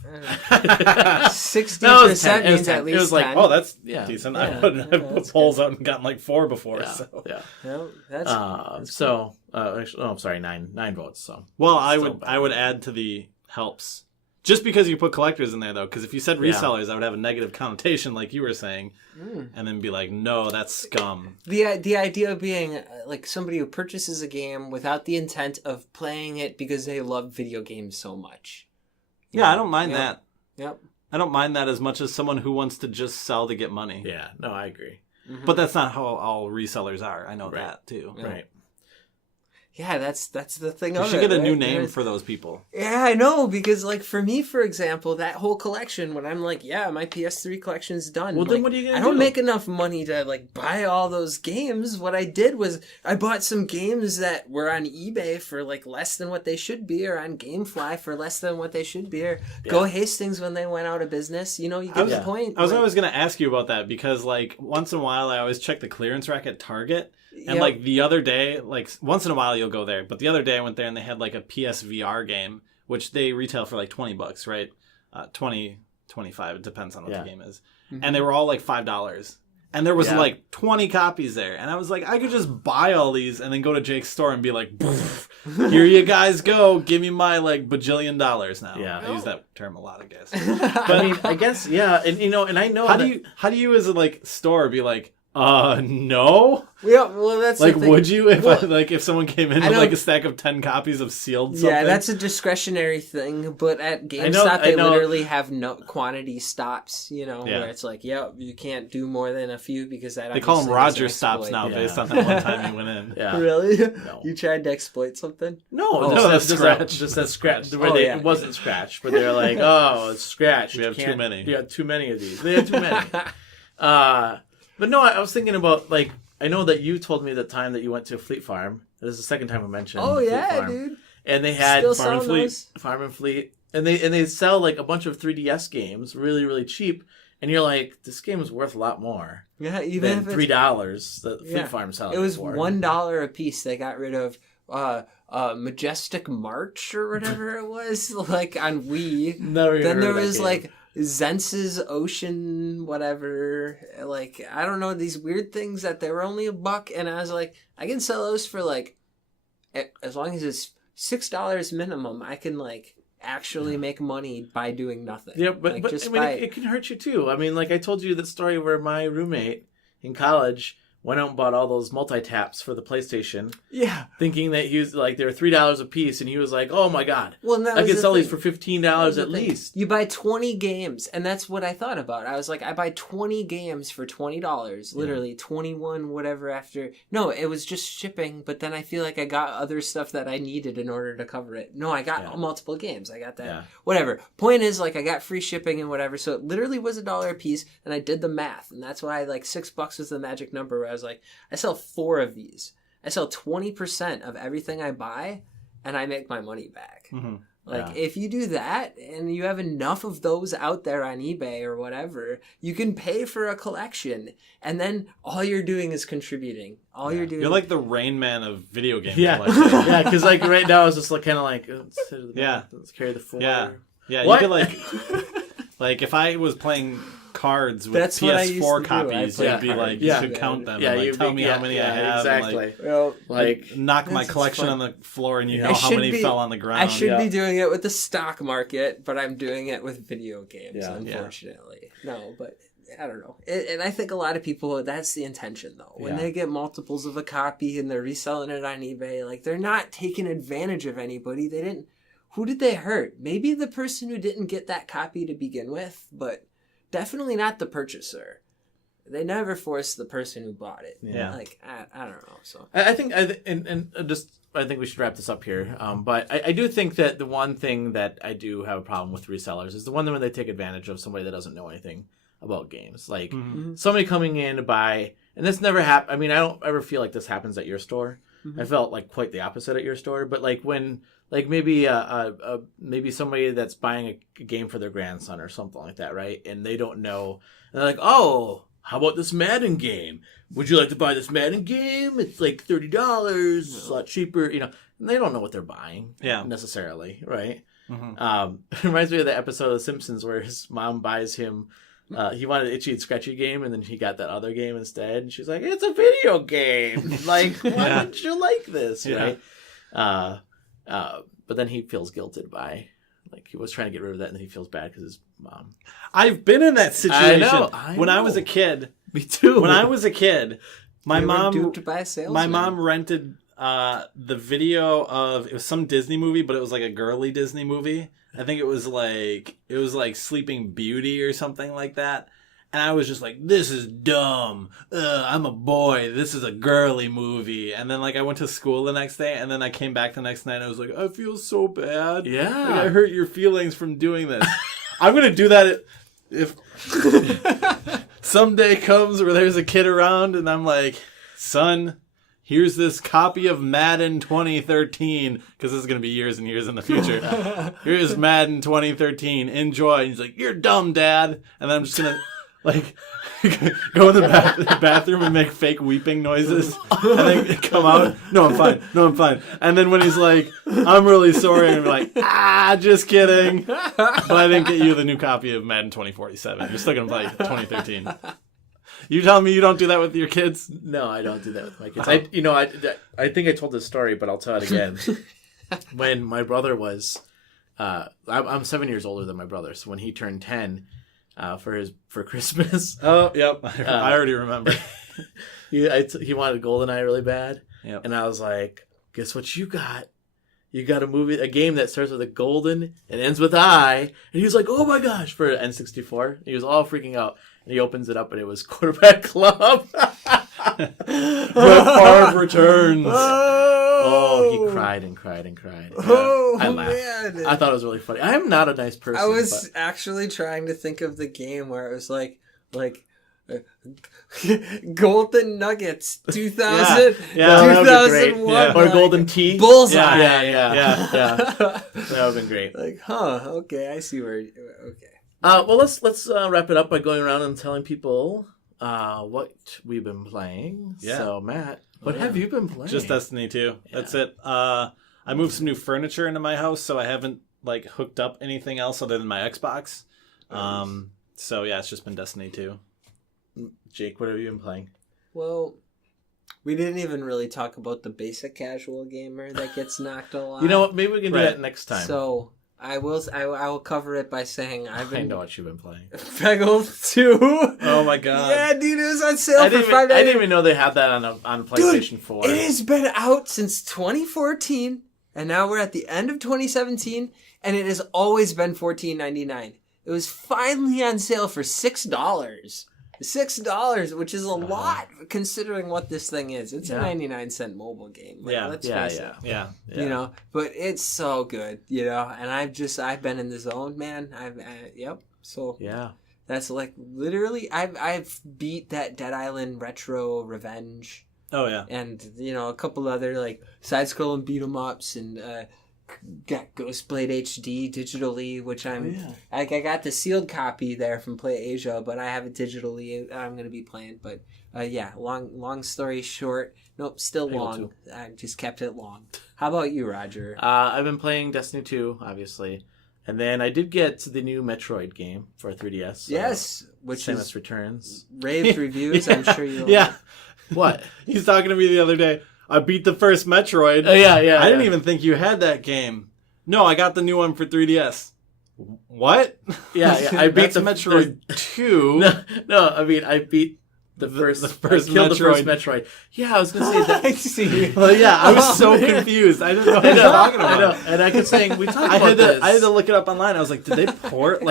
60% No, it was 10. It was means 10. at It least was like, 10. Oh, that's Yeah. decent. Yeah. I put polls out and gotten like 4 before. Yeah, So. yeah. No, that's Actually, I'm sorry, nine votes. So, Well, I Still- would add to the helps. Just because you put collectors in there, though, because if you said Yeah. resellers, I would have a negative connotation, like you were saying, and then be like, no, that's scum. the idea being like somebody who purchases a game without the intent of playing it because they love video games so much. Yeah, I don't mind Yep. that. Yep. I don't mind that as much as someone who wants to just sell to get money. yeah, no, I agree. But that's not how all resellers are. I know Right. that, too. Yeah. Right. Yeah, that's the thing. You of should it, get a new right? name There's- for those people. Yeah, I know, because like for me, for example, that whole collection, when I'm like, yeah, my PS3 collection's done. Well, then like, what are you gonna I don't do? make enough money to like buy all those games. What I did was I bought some games that were on eBay for like less than what they should be, or on GameFly for less than what they should be, or Go Hastings when they went out of business. You know, you get the point. I was Like, always going to ask you about that because, like, once in a while I always check the clearance rack at Target. And, Yep. like, the other day, like, once in a while you'll go there. But the other day I went there and they had, like, a PSVR game which they retail for like $20, right? 20, 25. It depends on what the game is. And they were all like $5. And there was like 20 copies there. And I was like, I could just buy all these and then go to Jake's store and be like, here you guys go. Give me my like bajillion dollars now. Yeah. I use that term a lot, I guess. But I mean, I guess, yeah. And, and I know How do you as a like store be like, no? Yeah, well, that's like, the thing. would you if someone came in with know- like a stack of 10 copies of sealed something? Yeah, that's a discretionary thing, but at GameStop they literally have no quantity stops, where it's like, you can't do more than a few because that they call them obviously is Roger an stops exploit. now based on that one time you went in. Yeah. Really? No. You tried to exploit something? No, that's scratch. Just that scratch. It wasn't scratch, but they're like, oh, it's scratch. We have too many. Yeah, too many of these. They have too many. But no, I was thinking about, like, I know that you told me the time that you went to Fleet Farm. This is the second time I mentioned Oh, Fleet yeah, Farm. dude. And they had Still Farm and selling those? Fleet. And they sell, like, a bunch of 3DS games really, really cheap. And you're like, this game is worth a lot more Yeah, even than if it's $3 that Fleet Farm selling It was for. $1 a piece. They got rid of Majestic March or whatever it was, like on Wii. Never even Then heard there of that was game. like Zence's Ocean, whatever. Like, I don't know, these weird things that they were only $1, and I was like, I can sell those for like, as long as it's $6 minimum, I can like actually make money by doing nothing. Yeah, but, like, but just I mean, by... it can hurt you too. I mean, like I told you that story where my roommate in college went out and bought all those multi-taps for the PlayStation. Yeah. Thinking that he was like, they're $3 a piece, and he was like, oh my God. Well, and that I was could the sell these thing. for $15 at least. You buy 20 games, and that's what I thought about. I was like, I buy 20 games for $20, literally 21 whatever after. No, it was just shipping, but then I feel like I got other stuff that I needed in order to cover it. No, I got multiple games. I got that. Yeah. Whatever. Point is, like, I got free shipping and whatever, so it literally was $1 a piece, and I did the math, and that's why like $6 was the magic number where I was like, I sell 4 of these. I sell 20% of everything I buy, and I make my money back. Mm-hmm. Like, if you do that, and you have enough of those out there on eBay or whatever, you can pay for a collection, and then all you're doing is contributing. All you're doing... You're like the Rain Man of video game Yeah, collecting. yeah, because like right now it's just like kind of like let's carry the 4. Yeah. Yeah, What? you could like if I was playing cards with That's what I used to PS4 do. copies, I you'd be played like, you cards. should Yeah. count them Yeah, and like you'd tell be- me how many I have. exactly. And, Well, Like knock my That's collection fun. on the floor and you I know how should many be- fell on the ground. I should be Yeah. doing it with the stock market, but I'm doing it with video games, Yeah. unfortunately. No, but I don't know. And I think a lot of people, that's the intention, though. When Yeah. they get multiples of a copy and they're reselling it on eBay, like, they're not taking advantage of anybody. They didn't... Who did they hurt? Maybe the person who didn't get that copy to begin with, but definitely not the purchaser. They never forced the person who bought it. Yeah. Like, I don't know, so... I think I think we should wrap this up here. But I do think that the one thing that I do have a problem with resellers is the one when they take advantage of somebody that doesn't know anything about games. Like somebody coming in to buy, and this never happened. I mean, I don't ever feel like this happens at your store. I felt like quite the opposite at your store. But like when, like maybe maybe somebody that's buying a game for their grandson or something like that, right? And they don't know, and they're like, oh, how about this Madden game? Would you like to buy this Madden game? It's like $30, it's a lot cheaper, And they don't know what they're buying, necessarily, right? It reminds me of the episode of The Simpsons where his mom buys him. He wanted an Itchy and Scratchy game, and then he got that other game instead. And she's like, "It's a video game. Like, why would you like this?" Yeah. Right? But then he feels guilted by, like, he was trying to get rid of that, and then he feels bad because his mom. I've been in that situation. I When I know. was a kid. Me too. When I was a kid, my They were mom duped by a salesman. my mom rented the video of, it was some Disney movie, but it was like a girly Disney movie. I think it was like Sleeping Beauty or something like that. And I was just like, this is dumb. I'm a boy. This is a girly movie. And then like I went to school the next day, and then I came back the next night and I was like, I feel so bad. Yeah. Like, I hurt your feelings from doing this. I'm going to do that if someday comes where there's a kid around and I'm like, son, here's this copy of Madden 2013, because this is going to be years and years in the future. Here's Madden 2013. Enjoy. And he's like, you're dumb, Dad. And then I'm just going to like go in the bathroom and make fake weeping noises, and then come out. No, I'm fine. No, I'm fine. And then when he's like, "I'm really sorry," and I'm like, just kidding. But I didn't get you the new copy of Madden 2047. You're still gonna play 2013. You telling me you don't do that with your kids? No, I don't do that with my kids. I think I told this story, but I'll tell it again. When my brother was, I'm 7 years older than my brother, so when he turned 10 for Christmas. Oh, yep, I already remember. he wanted GoldenEye really bad, yep. And I was like, "Guess what you got? You got a game that starts with a golden and ends with I." And he was like, "Oh my gosh!" For N64, he was all freaking out. And he opens it up, and it was Quarterback Club. Brett Favre returns. Oh, he cried and cried and cried. I laughed. Man. I thought it was really funny. I'm not a nice person. I was actually trying to think of the game where it was like Golden Nuggets 2000, 2001. Yeah. Or Golden Tee. Bullseye. Yeah. That would have been great. Like, okay, I see where. Okay. Well, let's wrap it up by going around and telling people what we've been playing. Yeah. So, Matt, what have you been playing? Just Destiny 2. Yeah. That's it. I moved some new furniture into my house, so I haven't hooked up anything else other than my Xbox. So yeah, it's just been Destiny 2. Jake, what have you been playing? Well, we didn't even really talk about the basic casual gamer that gets knocked a lot. You know what? Maybe we can do that next time. So I will cover it by saying I know what you've been playing. Peggle 2. Oh my god. Yeah, dude, it was on sale for $5. I didn't even know they had that on PlayStation 4. It has been out since 2014, and now we're at the end of 2017, and it has always been $14.99. It was finally on sale for $6. $6, which is a lot considering what this thing is. It's a 99-cent mobile game. Let's face it. Yeah. You know, but it's so good, you know, and I've been in the zone, man. So yeah. That's literally I've beat that Dead Island Retro Revenge. Oh yeah. And a couple other side scrolling beat 'em ups, and got Ghostblade HD digitally, which I got the sealed copy there from Play Asia, but I have it digitally. I'm going to be playing, but long story short, nope, still long. I just kept it long. How about you, Roger? I've been playing Destiny 2, obviously, and then I did get the new Metroid game for 3DS. So yes, which Samus is Returns. Raved reviews. I'm sure you'll. Yeah. What? He's talking to me the other day. I beat the first Metroid. Yeah. I didn't even think you had that game. No, I got the new one for 3DS. What? Yeah. I beat the Metroid 2. No, I mean I beat the first Metroid. Yeah, I was gonna say that. I see. Well, yeah, I was so confused. I didn't know what you were talking about. I know, and I kept saying we talked about this. I had to look it up online. I was like, did they port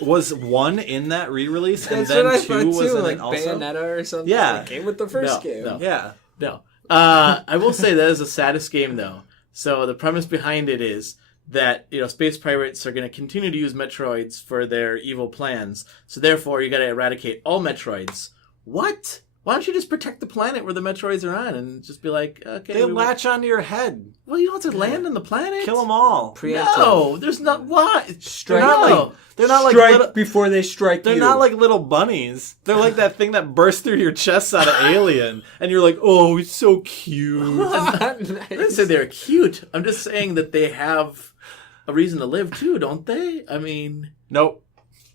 was 1 in that re-release, and That's then what I 2 thought was too, in it also? Bayonetta or something. Yeah, came with the first game. No. Yeah, no. I will say that is the saddest game though. So the premise behind it is that space pirates are going to continue to use Metroids for their evil plans. So therefore, you got to eradicate all Metroids. What? Why don't you just protect the planet where the Metroids are on and just be like, okay. They latch onto your head. Well, you don't have to land on the planet. Kill them all. Preemptive. No, there's not. What? They're not like strike little, before they strike They're you. not like little bunnies. They're like that thing that bursts through your chest out of Alien. And you're like, oh, it's so cute. Nice. I didn't say they're cute. I'm just saying that they have a reason to live too, don't they? I mean... Nope.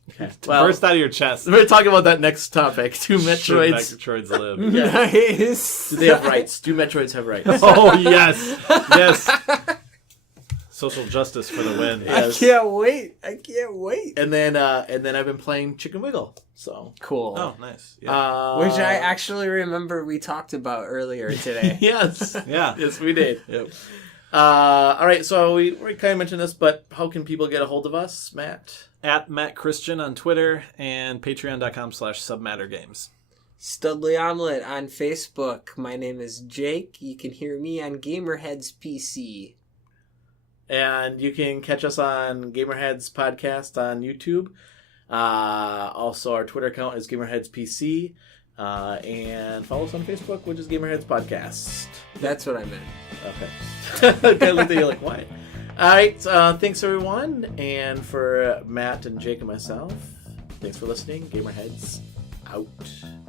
Okay. Burst out of your chest. We're talking about that next topic. Do Metroids... Metroids live. Nice. Do they have rights? Do Metroids have rights? Oh, yes. Yes. Social justice for the win. Yes. I can't wait. And then I've been playing Chicken Wiggle. So cool. Oh, nice. Yeah. Which I actually remember we talked about earlier today. Yes. Yeah. Yes, we did. Yep. All right, so we kind of mentioned this, but how can people get a hold of us, Matt? At Matt Christian on Twitter and patreon.com/submattergames. Studley Omelet on Facebook. My name is Jake. You can hear me on Gamerheads PC. And you can catch us on Gamerheads Podcast on YouTube. Also, our Twitter account is Gamerheads PC. And follow us on Facebook, which is Gamerheads Podcast. That's what I meant. Okay. I looked at you like, why? All right. Thanks, everyone. And for Matt and Jake and myself, thanks for listening. Gamerheads out.